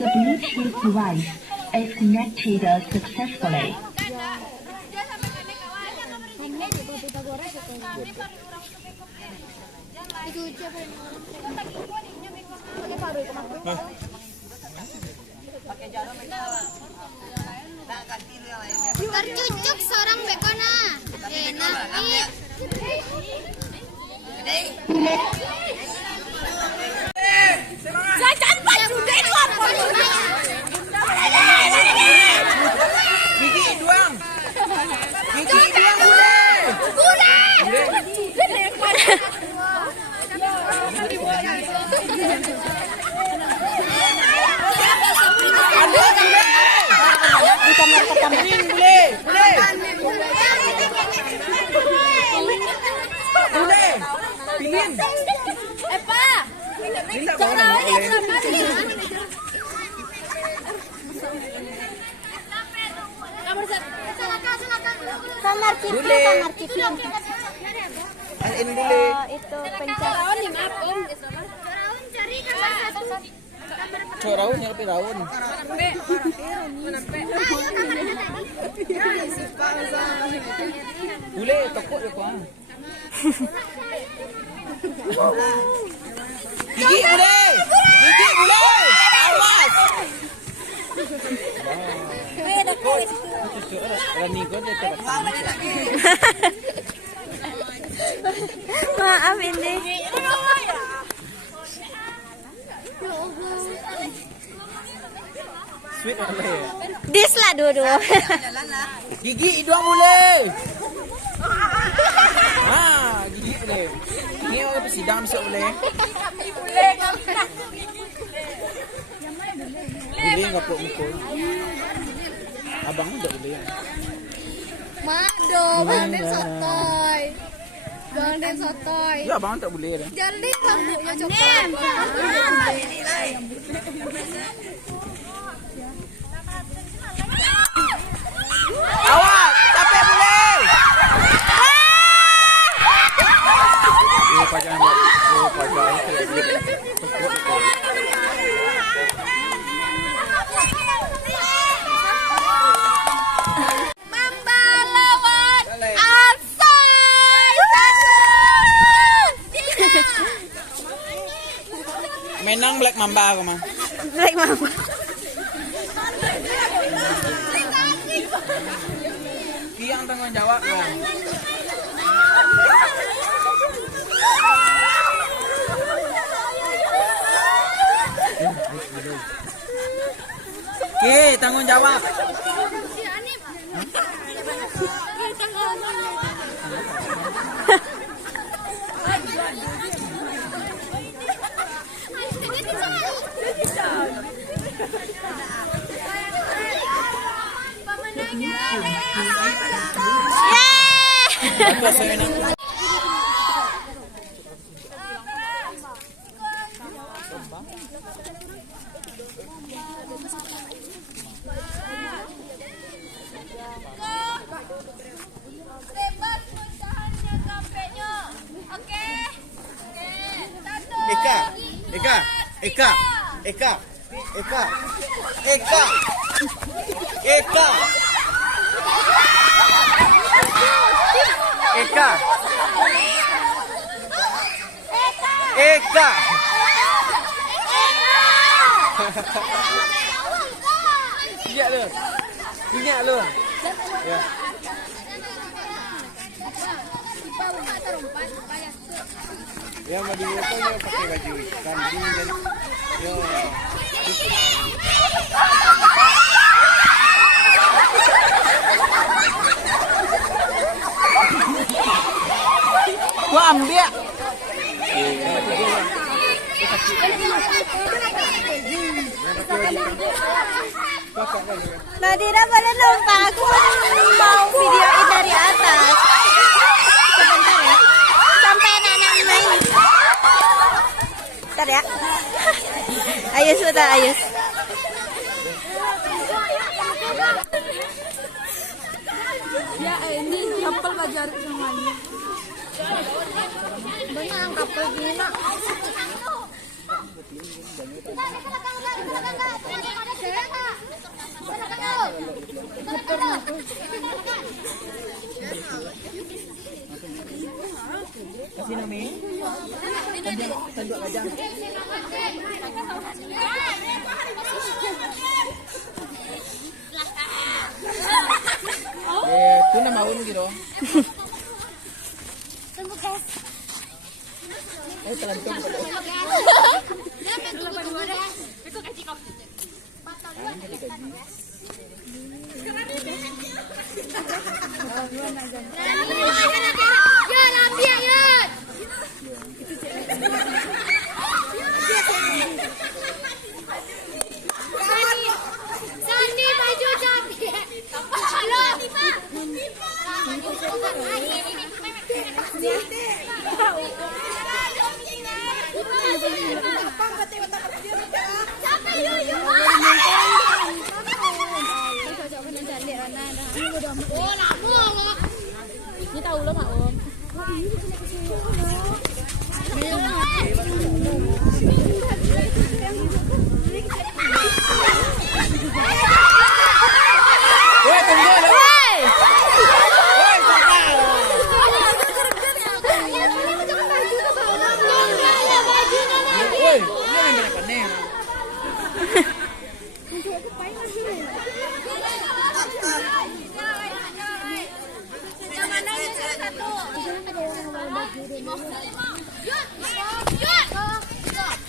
The Bluetooth device is connected successfully. Tercucuk seorang bekona. Enak. Jajan baju deh apa? Gigi doang. Gigi doang boleh. Di kamar pertama. Boleh. Kamar cipil. Ini dulu. Itu pencarian di map om. Cari kamar satu. Raun yang lebih raun. Boleh takut ya pak. Gigi boleh. Gigi boleh. Awas. Maaf ini. Sweet boleh. Dis lah dulu. Gigi hidung boleh. Gigi boleh. Ini orang persidang bisa boleh. Boleh nggak peluk mukul? Abang udah boleh. Mado, banden sotoy. Banden sotoy. Ya abang tak boleh dah. Jadi rambutnya coklat. Awak, capek boleh. Pajangan. Menang Black Mamba aku mah. Black Mamba. Yang tanggung jawab lah. Oke, tanggung jawab. Eka. Ingat lu. Ingat lu. Ya. Yang mau difotonya pakai baju hitam dan yo. Gua ambil. Nadira boleh numpang, aku mau videoin dari atas. Sebentar ya, sampai anak-anak main. Bentar ya. Ayo sudah, ayo. Ya ini kapal bajar semuanya. Benang kapal gini nak. Kasih nama. Tanduk gajah. Itu nama un gitu. Tunggu guys. Telantung. Sandi baju cantik. Halo, Tifa. Tifa.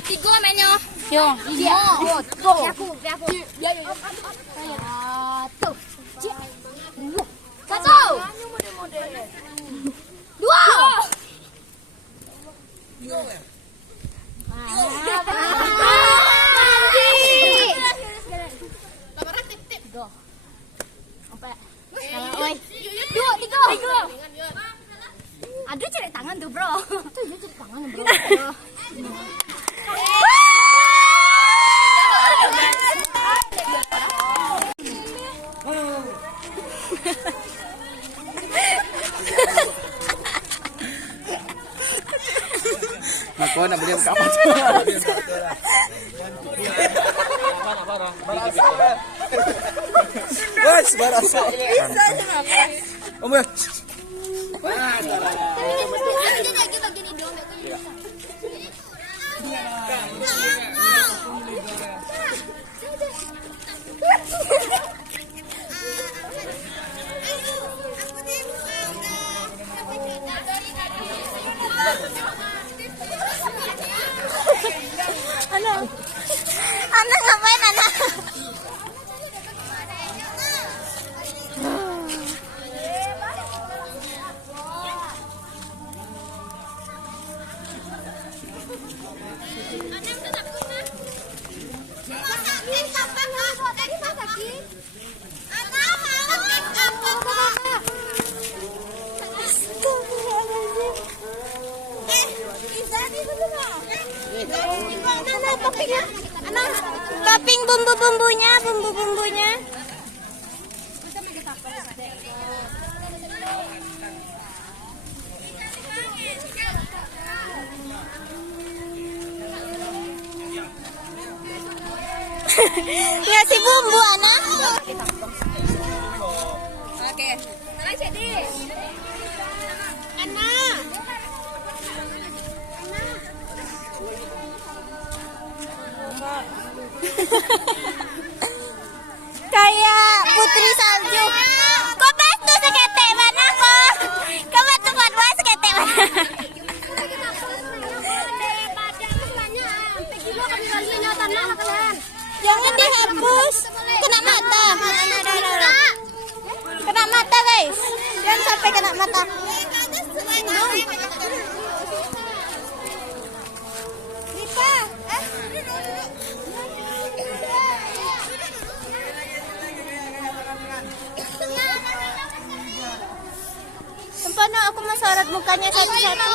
Tiga mainnya. Yo. Satu. Dua. Dua, tiga. Aduh, cari tangan tuh, bro. Tuh, cari tangan, bro. Aku nak beli kapan? Wes, barasa. Om. Anak ngapain anak? Topping bumbu-bumbunya. Ngasih bumbu anak. Oke. Nah, jadi. Anak. Kayak putri salju. Kok batu seketek mana kok? Kok batu buat seketek mana? Jangan dihapus. Kena mata. Kena mata guys. Jangan sampai kena mata. Ripa. Sempana aku mau sorot mukanya satu-satu.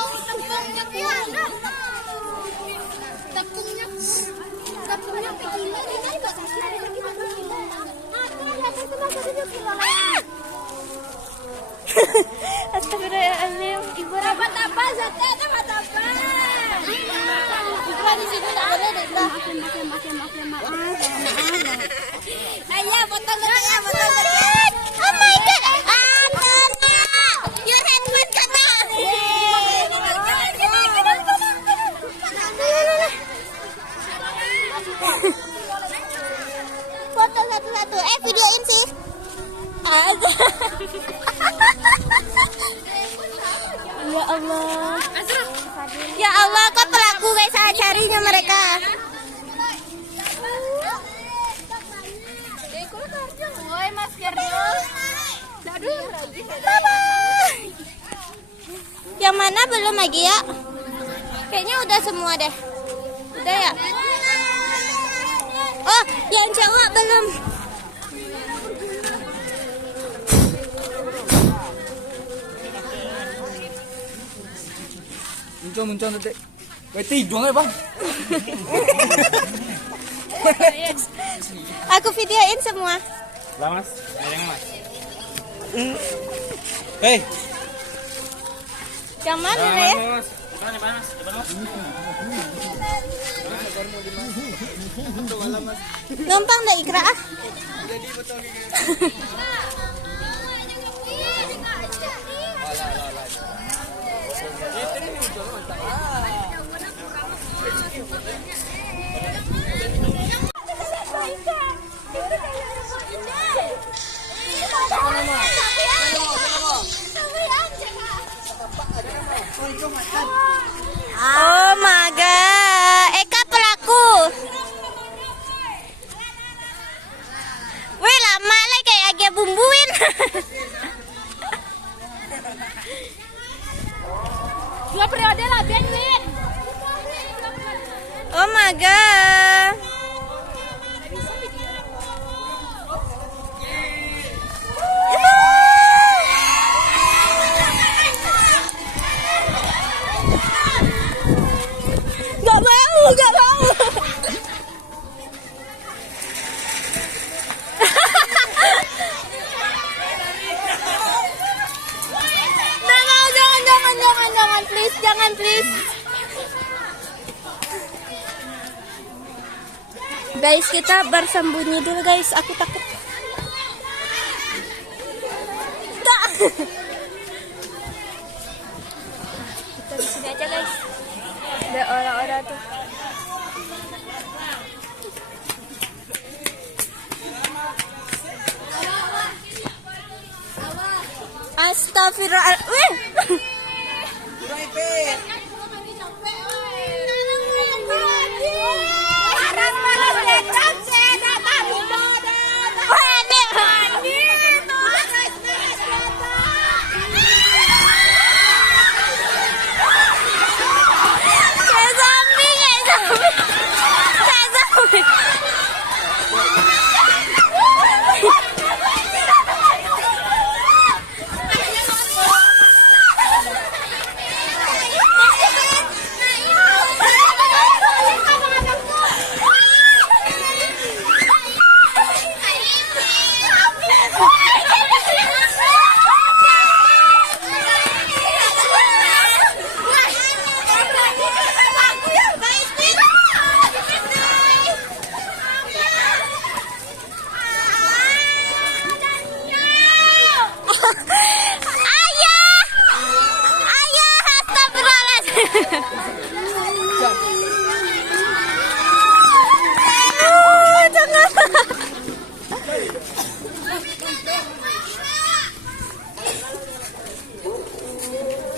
Tepungnya kilo ini enggak kasih Astagfirullahaladzim, ibu rapat apa? Zatnya rapat apa? Ibu di sini nggak boleh deh. Maaf. Saya potong ya. Oh my god, your headphone kena. Foto satu-satu. Videoin sih. Ya Allah. Ya Allah, kok pelaku guys, saya carinya mereka. Yang mana belum lagi ya? Kayaknya udah semua deh. Udah ya? Oh, yang cowok belum. Muncul nanti. Tidur nggak bang? Aku videoin semua. Lah mas, ayang mas. Hei. Yang mana deh? Mas, mas. Numpang dah Ikra ah. Dua periode lah, biar win. Oh my god. Gak mau, gak mau. Jangan, please, jangan, please. Guys, kita bersembunyi dulu, guys. Aku takut. Tak. Kita di sini aja, guys. Ada orang-orang tuh. Astagfirullah.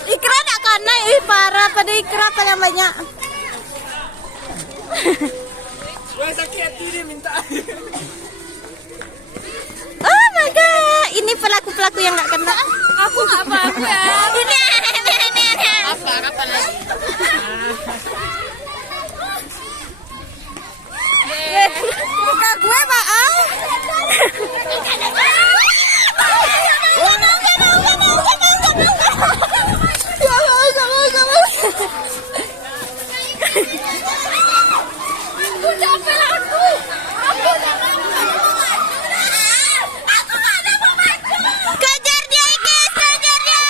Ikra nak kena, parah pada Ikra paling banyak. Wah, sakit hati dia minta. Oh my god, ini pelaku-pelaku yang nggak kena. Aku nggak apa-apa ya. Ini. Apa? Kapan lagi? Muka gue Pak. Kejar dia, guys, kejar dia.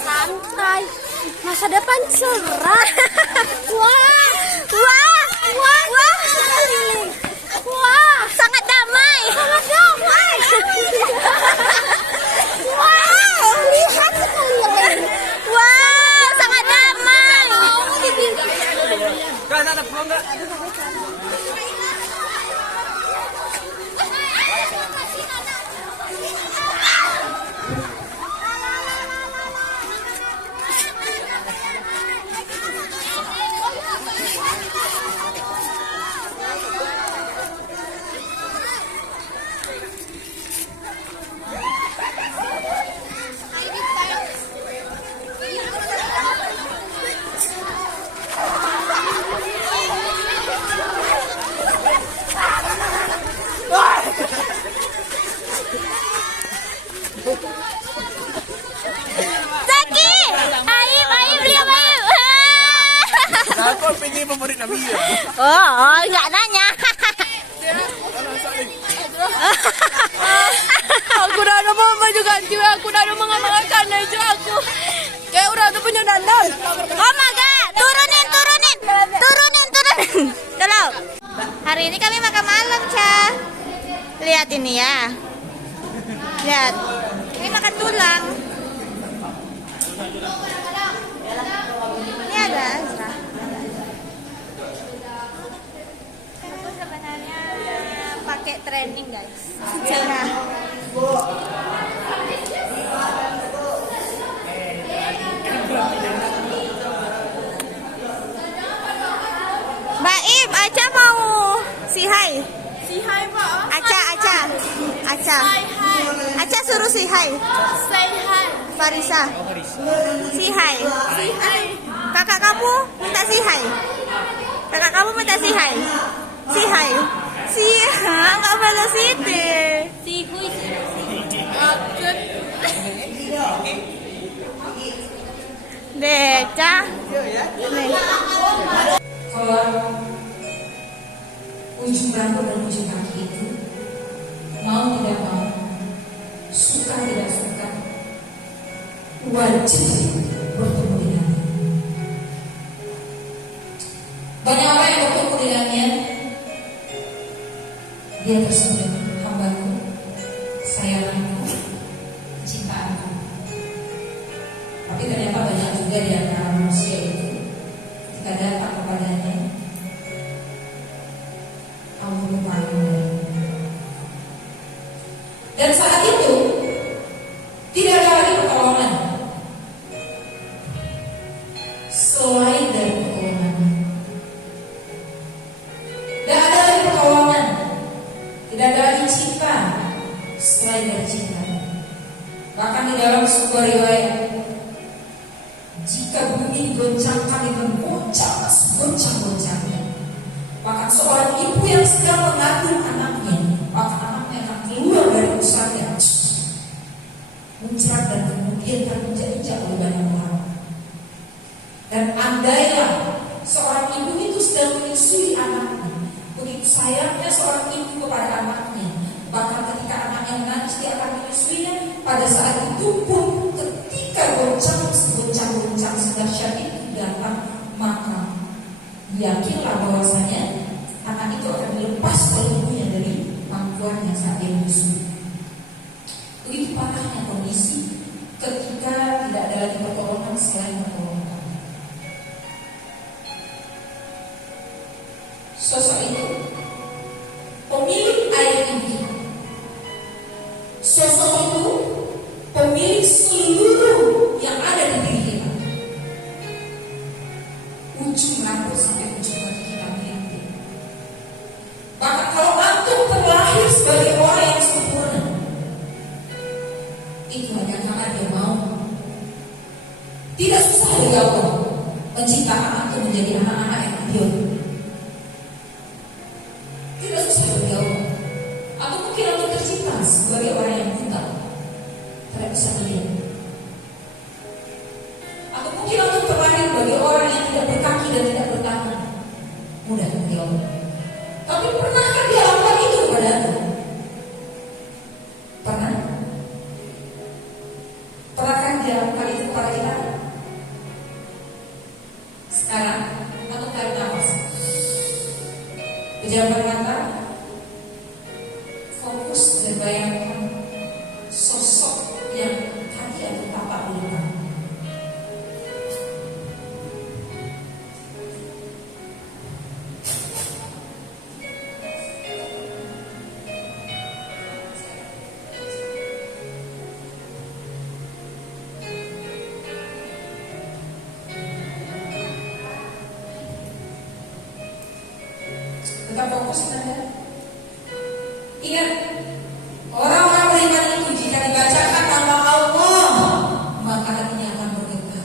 Santai, masa depan cerah. Wah, wah, wah, wah, wah, sangat damai, sangat damai. Wow, lihat sekalian. Wow, sangat damai. Kan ada pulang enggak? Zaki, ayo beliau ayo. Aku pengen favorit Nabi ya. Oh, enggak nanya. Aku dah ada mama juga, aku dah ada mengamalkan aja aku. Kayak udah punya dandan. Oh maga, turunin. Tolong. Hari ini kami makan malam, Ca. Lihat ini ya. Lihat. Ini makan tulang. Ini ada Azra. Aku sebenarnya pakai training, guys. Nah. Mbak Im, Aca mau si hai. Si hai, Pak. Aca. Aca suruh si hai. Say hi. Farisa. Si hai. Kakak kamu minta si hai. Si hai. Enggak balas itu. Si hui. Deca. Nih. Kalau ujung rambut dan ujung kaki itu mau tidak mau, suka tidak suka, wajib bertemu dengannya. Banyak orang yang bertemu dengannya, dia tersebut hambaku, sayangku, cintaanku. Tapi ternyata banyak juga di antara manusia itu ketika datang kepadanya, Allah lupakan. Dan saat itu tidak ada lagi pertolongan selain dari pertolongan. Tidak ada lagi pertolongan, tidak ada lagi cinta selain dari cinta. Bahkan di dalam sebuah riwayat, jika bumi digoncangkan dengan goncang-goncangnya, bahkan seorang ibu yang sedang mengandung anaknya, bahkan anaknya akan keluar dari pusatnya, muncrat dan kemudian terinjak-injak oleh banyak orang. Dan andailah seorang ibu itu sedang menyusui anaknya, begitu sayangnya seorang ibu kepada anaknya, bahkan ketika anaknya menangis dia akan menyusuinya. Pada saat itu pun ketika goncang-goncang sedahsyat itu datang, maka yakinlah bahwasanya anak itu akan dilepas oleh ibunya dari pangkuannya saat dia menyusui. Begitu parahnya kondisi ketika tidak ada lagi pertolongan selain pertolongan. Sosok itu pemilik air ini. Sosok itu pemilik seluruh yang ada di diri kita. Ujung rambut sampai ujung kaki kita milik. Bahkan kalau antum terlahir sebagai orang yang sempurna, itu hanya karena dia mau. Tidak susah bagi Allah menciptakan antum menjadi anak-anak yang idiot. Tidak susah bagi Allah. Atau mungkin antum tercipta sebagai orang yang buta, tidak bisa melihat. Atau mungkin antum terlahir sebagai orang yang tidak berkaki dan tidak bertangan. Mudah bagi Allah. Tapi pernahkah dia lakukan itu kepada antum? Pernah? Pernahkah dia lakukan itu kepada kita? Sekarang antum tarik nafas, pejamkan mata, fokus dan bayangkan sosok yang tadi antum tapak di depan. Tetap fokus Anda. Ingat, orang-orang beriman itu jika dibacakan nama Allah, maka hatinya akan bergetar.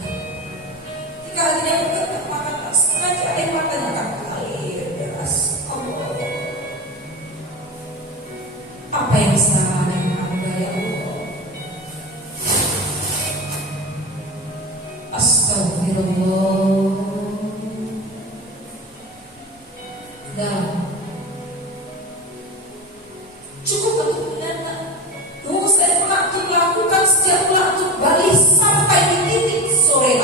Jika hatinya bergetar, maka tak sengaja air matanya akan mengalir deras. Allah, apa yang salah dengan hamba ya Allah? Astagfirullah. Dan cukup untuk mendengar dosa yang pernah antum lakukan sejak bulan antum balik sampai di titik sore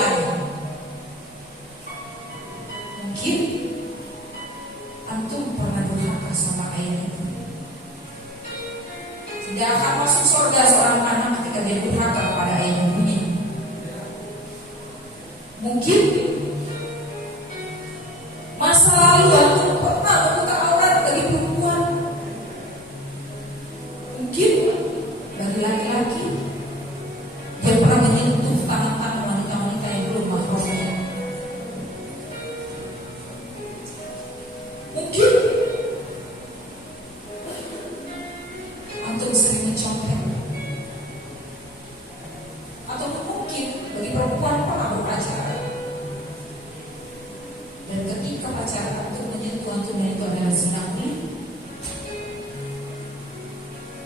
Mungkin masa lalu antum pernah membuka aurat bagi perempuan. Mungkin bagi laki-laki yang pernah menyentuh tangan-tangan wanita-wanita yang belum mahramnya. Mungkin antum sering mencopet. Atau mungkin bagi perempuan pernah berpacaran. Dan ketika pacaran antum menyentuh antumnya itu adalah sinami.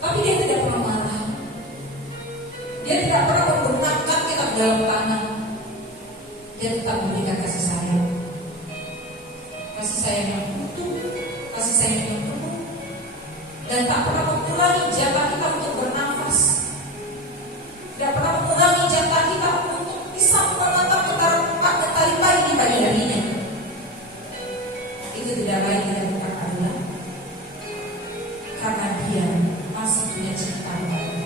Tapi dia tidak pernah marah. Dia tidak pernah membenarkan kita dalam tanah. Dia tetap memberikan kasih sayang. Kasih sayang yang utuh, kasih sayang yang penuh. Dan tak pernah mengurangi jatah kita untuk bernafas. Tidak pernah mengurangi jatah kita untuk bisa menatap utara pakai tali pagi di pagi harinya. Itu tidak lain tidak bukan adalah karena dia masih punya cinta baru.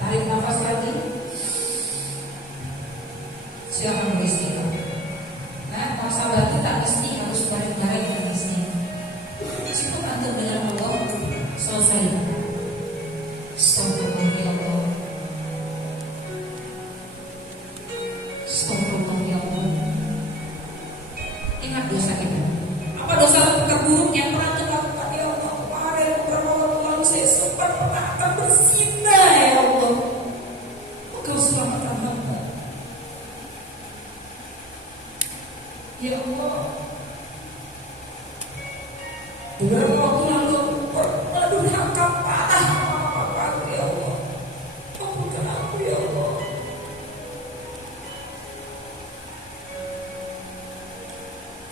Tarik nafas lagi. Silakan beristighfar. Nah, masalah kita mesti harus baik-baik dan mesti. Cukup antum dengan Allah selesai. Astagfirullah ya Allah. Astagfirullah ya Allah. Ingat dosa kita. Apa dosa terburuk yang pernah kita lakukan ya Allah? Kemarin beberapa waktu lalu saya sempat pernah akan berzina ya Allah. Engkau selamatkan hamba. Ya Allah. Beberapa waktu lalu pernah durhaka parah sama Bapak ya Allah. Ampunkan aku ya Allah.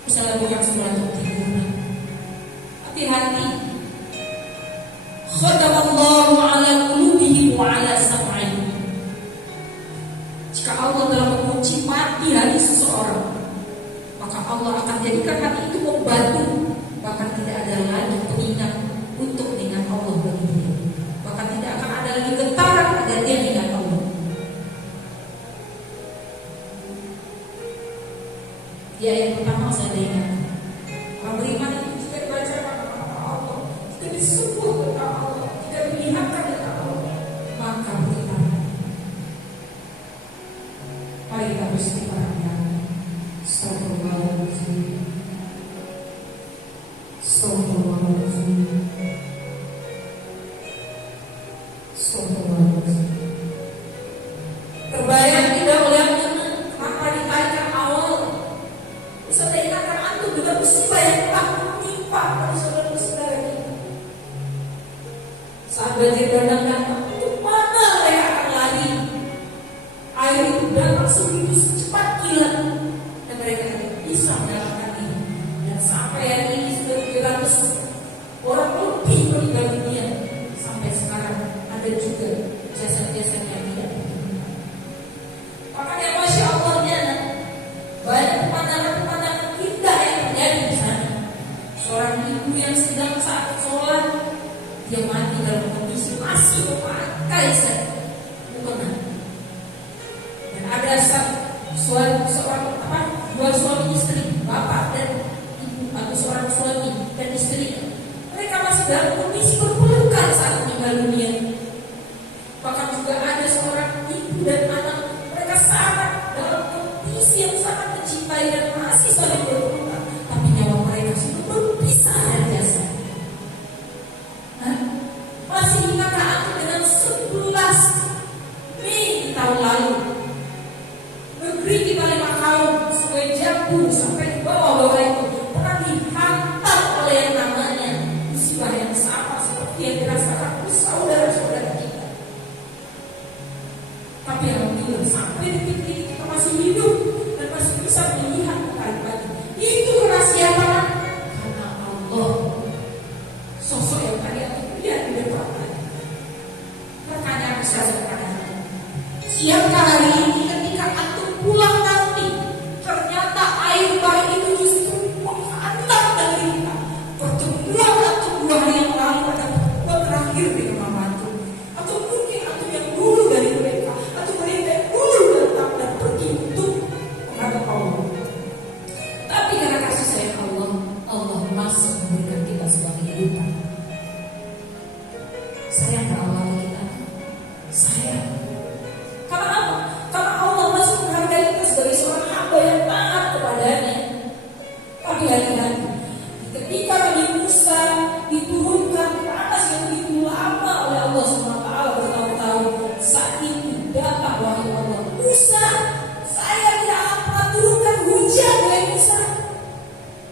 Misalnya bukan sebulan untuk tidur. Hati-hati. Khadamallahu ala qulubihim wa ala sam'ihim. Jika Allah telah mengunci mati hati seseorang, maka Allah akan jadikan hati itu membatu. Bahkan tidak ada lagi pengingat untuk dengan Allah bagi dia. Bahkan tidak akan ada lagi getaran agar dia dengan Allah. Ya, yang pertama saya ingat, orang beriman itu jika dibaca nama Allah, jika disebut tentang Allah, jika dilihatkan tentang Allah, maka beriman. Mari kita beristighfar ya. Astagfirullahaladzim. Astagfirullahaladzim. Astagfirullahaladzim. Terbayang tidak melihatnya kenapa ditanya awal. Bisa ingatkan antum juga musibah yang telah menimpa pada saudara-saudara kita. Saat banjir bandang datang, untuk mana mereka akan lari? Air itu datang sebegitu secepat kilat dan mereka tidak bisa menyelamatkan diri. Dan sampai hari ini sudah 300 orang lebih meninggal dunia. Sampai sekarang ada juga jasad-jasad yang tidak ditemukan. Makanya Masya Allahnya banyak pemandangan-pemandangan indah yang terjadi di sana. Seorang ibu yang sedang saat sholat, dia mati dalam kondisi masih memakai mukena. Dan ada dua suami istri, bapak dan ibu, atau seorang suami dan istrinya. Mereka masih dalam kondisi berpelukan saat meninggal dunia. Bahkan juga ada seorang ibu dan anak, mereka sangat dalam kondisi yang sangat mencintai dan masih saling berpelukan, tapi nyawa mereka sudah berpisah dari jasad. Masih ingatkah aku dengan 11 Mei tahun lalu, negeri kita 5 tahun, Sungai Jambu sampai di bawah-bawah itu pernah dihantam oleh yang namanya musibah yang sama seperti yang dirasakan oleh saudara-saudara kita. Tapi alhamdulillah sampai detik ini kita masih hidup dan masih bisa melihat pagi-pagi. Itu rahasia apa? Karena Allah, sosok yang tadi aku lihat di depan. Pertanyaan saya sekarang, siapkah hari ini ketika antum pulang nanti ternyata air bah itu justru menghantam dari kita? Pertemuan antum 2 hari yang lalu pada pertemuan terakhir di rumah antum, atau mungkin antum yang dulu dari mereka sayang. Karena apa? Karena Allah masih menghargai kita sebagai seorang hamba yang taat kepadanya. Tapi hati-hati, ketika Nabi Musa diturunkan ke atas yang begitu lama oleh Allah SWT bertahun-tahun, saat itu datang wahyu Allah, Musa, saya tidak akan pernah turunkan hujan oleh Musa,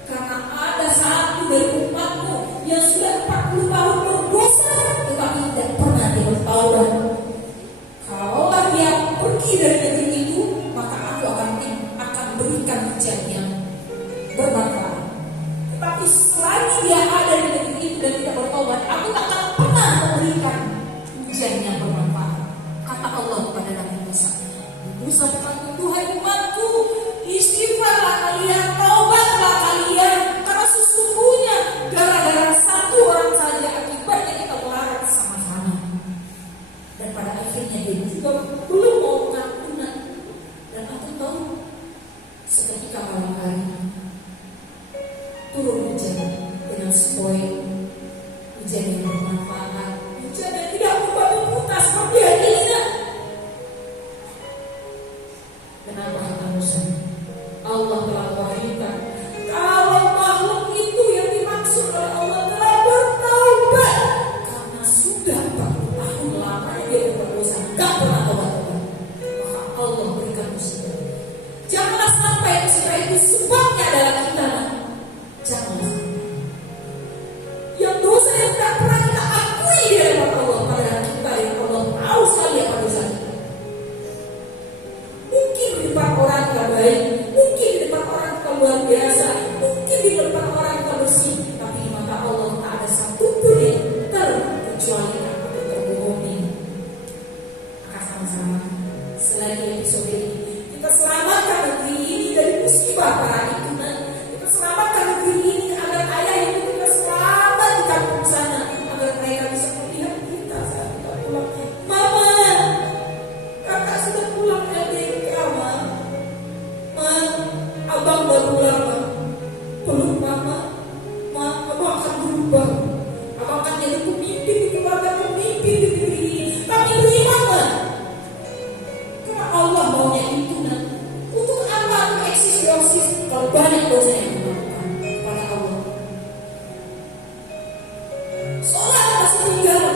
karena ada satu dari umatmu yang sudah 40 tahun berdosa tetapi tidak pernah dia bertaubat. Kalaulah dia pergi dari negeri itu, maka aku akan berikan hujan yang bermanfaat. Tetapi selagi dia ada di negeri itu dan tidak bertobat, aku tak akan pernah memberikan hujan yang bermanfaat. Kata Allah kepada Nabi Musa. Musa berkata, Tuhai umatku, istighfarlah kalian, taubatlah kalian, karena sesungguhnya gara-gara satu orang saja akibatnya kita melarat sama-sama. Dan pada akhirnya dia juga belum mau mengakuinya. Dan aku tahu seketika malam hari turun hujan dengan sepoi, hujan yang bermanfaat, hujan yang tidak membuat buta seperti hari ini. Kenapa kata Musa? Allah telah wahyukan kalau makhluk itu yang dimaksud oleh Allah telah bertaubat karena sudah 40 tahun lamanya dia berdosa, gak pernah taubat, maka Allah berikan musibah. Janganlah sampai musibah itu sebabnya adalah kita. Janganlah. Yang dosa yang tidak pernah kita akui di hadapan Allah, padahal kita yang Allah tahu sekali apa dosa kita. Mungkin di depan orang kita baik, mungkin di depan orang kita luar biasa, mungkin di depan orang kita bersih, tapi di mata Allah tak ada satupun yang terkecualikan atau terbohongi. Maka sama-sama selagi episode ini kita selamatkan negeri ini dari musibah para itunan. Kita selamatkan negeri ini agar ayah ibu kita selamat di kampung sana, agar mereka bisa melihat kita saat kita pulang. Mama, kakak sudah pulang LDK, Ma. Ma, abang baru pulang, Ma. Peluk mama, Ma, abang akan berubah. Abang akan jadi pemimpin di keluarga, pemimpin di negeri ini. Tapi beriman, Ma. Karena Allah maunya itu, Nak. Untuk apa aku eksis kalau banyak dosa yang dilakukan kepada Allah? Sholat masih tinggal.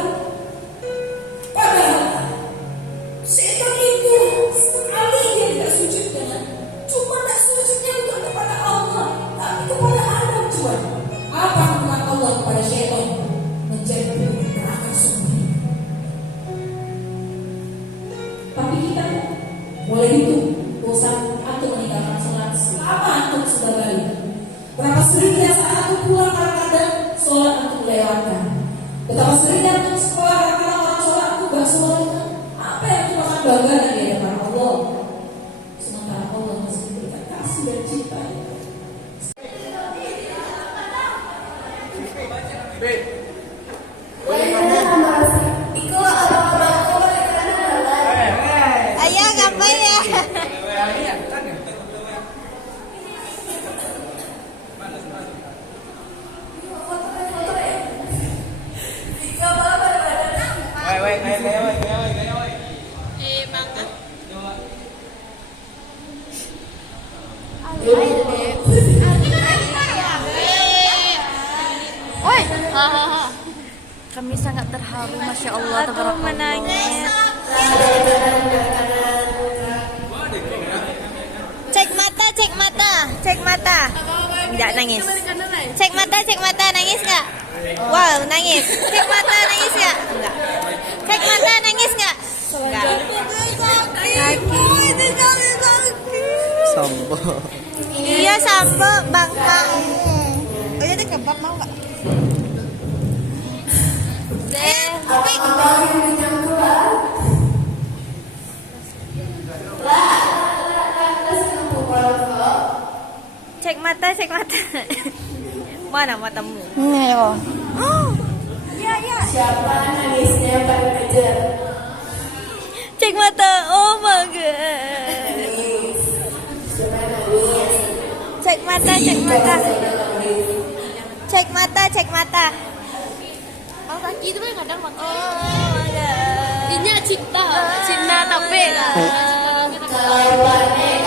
Padahal setan itu sekali dia tidak sujud dengan cuma tak sujudnya bukan kepada Allah, tapi kepada Adam juga. Apa hubungan Allah kepada setan? Menjadi neraka sumber. Tapi kita mulai itu dosa atau meninggalkan sholat selama antum sudah balik. Berapa seringnya saat antum pulang kadang-kadang sholat antum lewatkan. Betapa seringnya antum sekolah kadang-kadang orang sholat antum gak sholat. Apa yang antum akan banggakan di hadapan Allah? Sementara Allah masih memberikan kasih dan cinta. Ayah ngapain ya? Kami sangat terharu, Masya Allah. Aku menangis. Cek mata, cek mata, cek mata. Tidak nangis. Cek mata, nangis nggak? Wow, nangis. Cek mata, nangis nggak? Enggak. Cek mata, nangis nggak? Enggak. Kaki. Sambo. Iya, sambo, Bang Pak. Oh, ini kebab mau nggak? Tapi cek mata. Mana matamu? Ini loh. Iya. Siapa nangisnya paling kejar? Cek mata. Oh my god. Siapa nangis? Cek mata. Cek mata. Oh kaki itu kan kadang pakai. Oh my god. Inya cinta tapi Kawan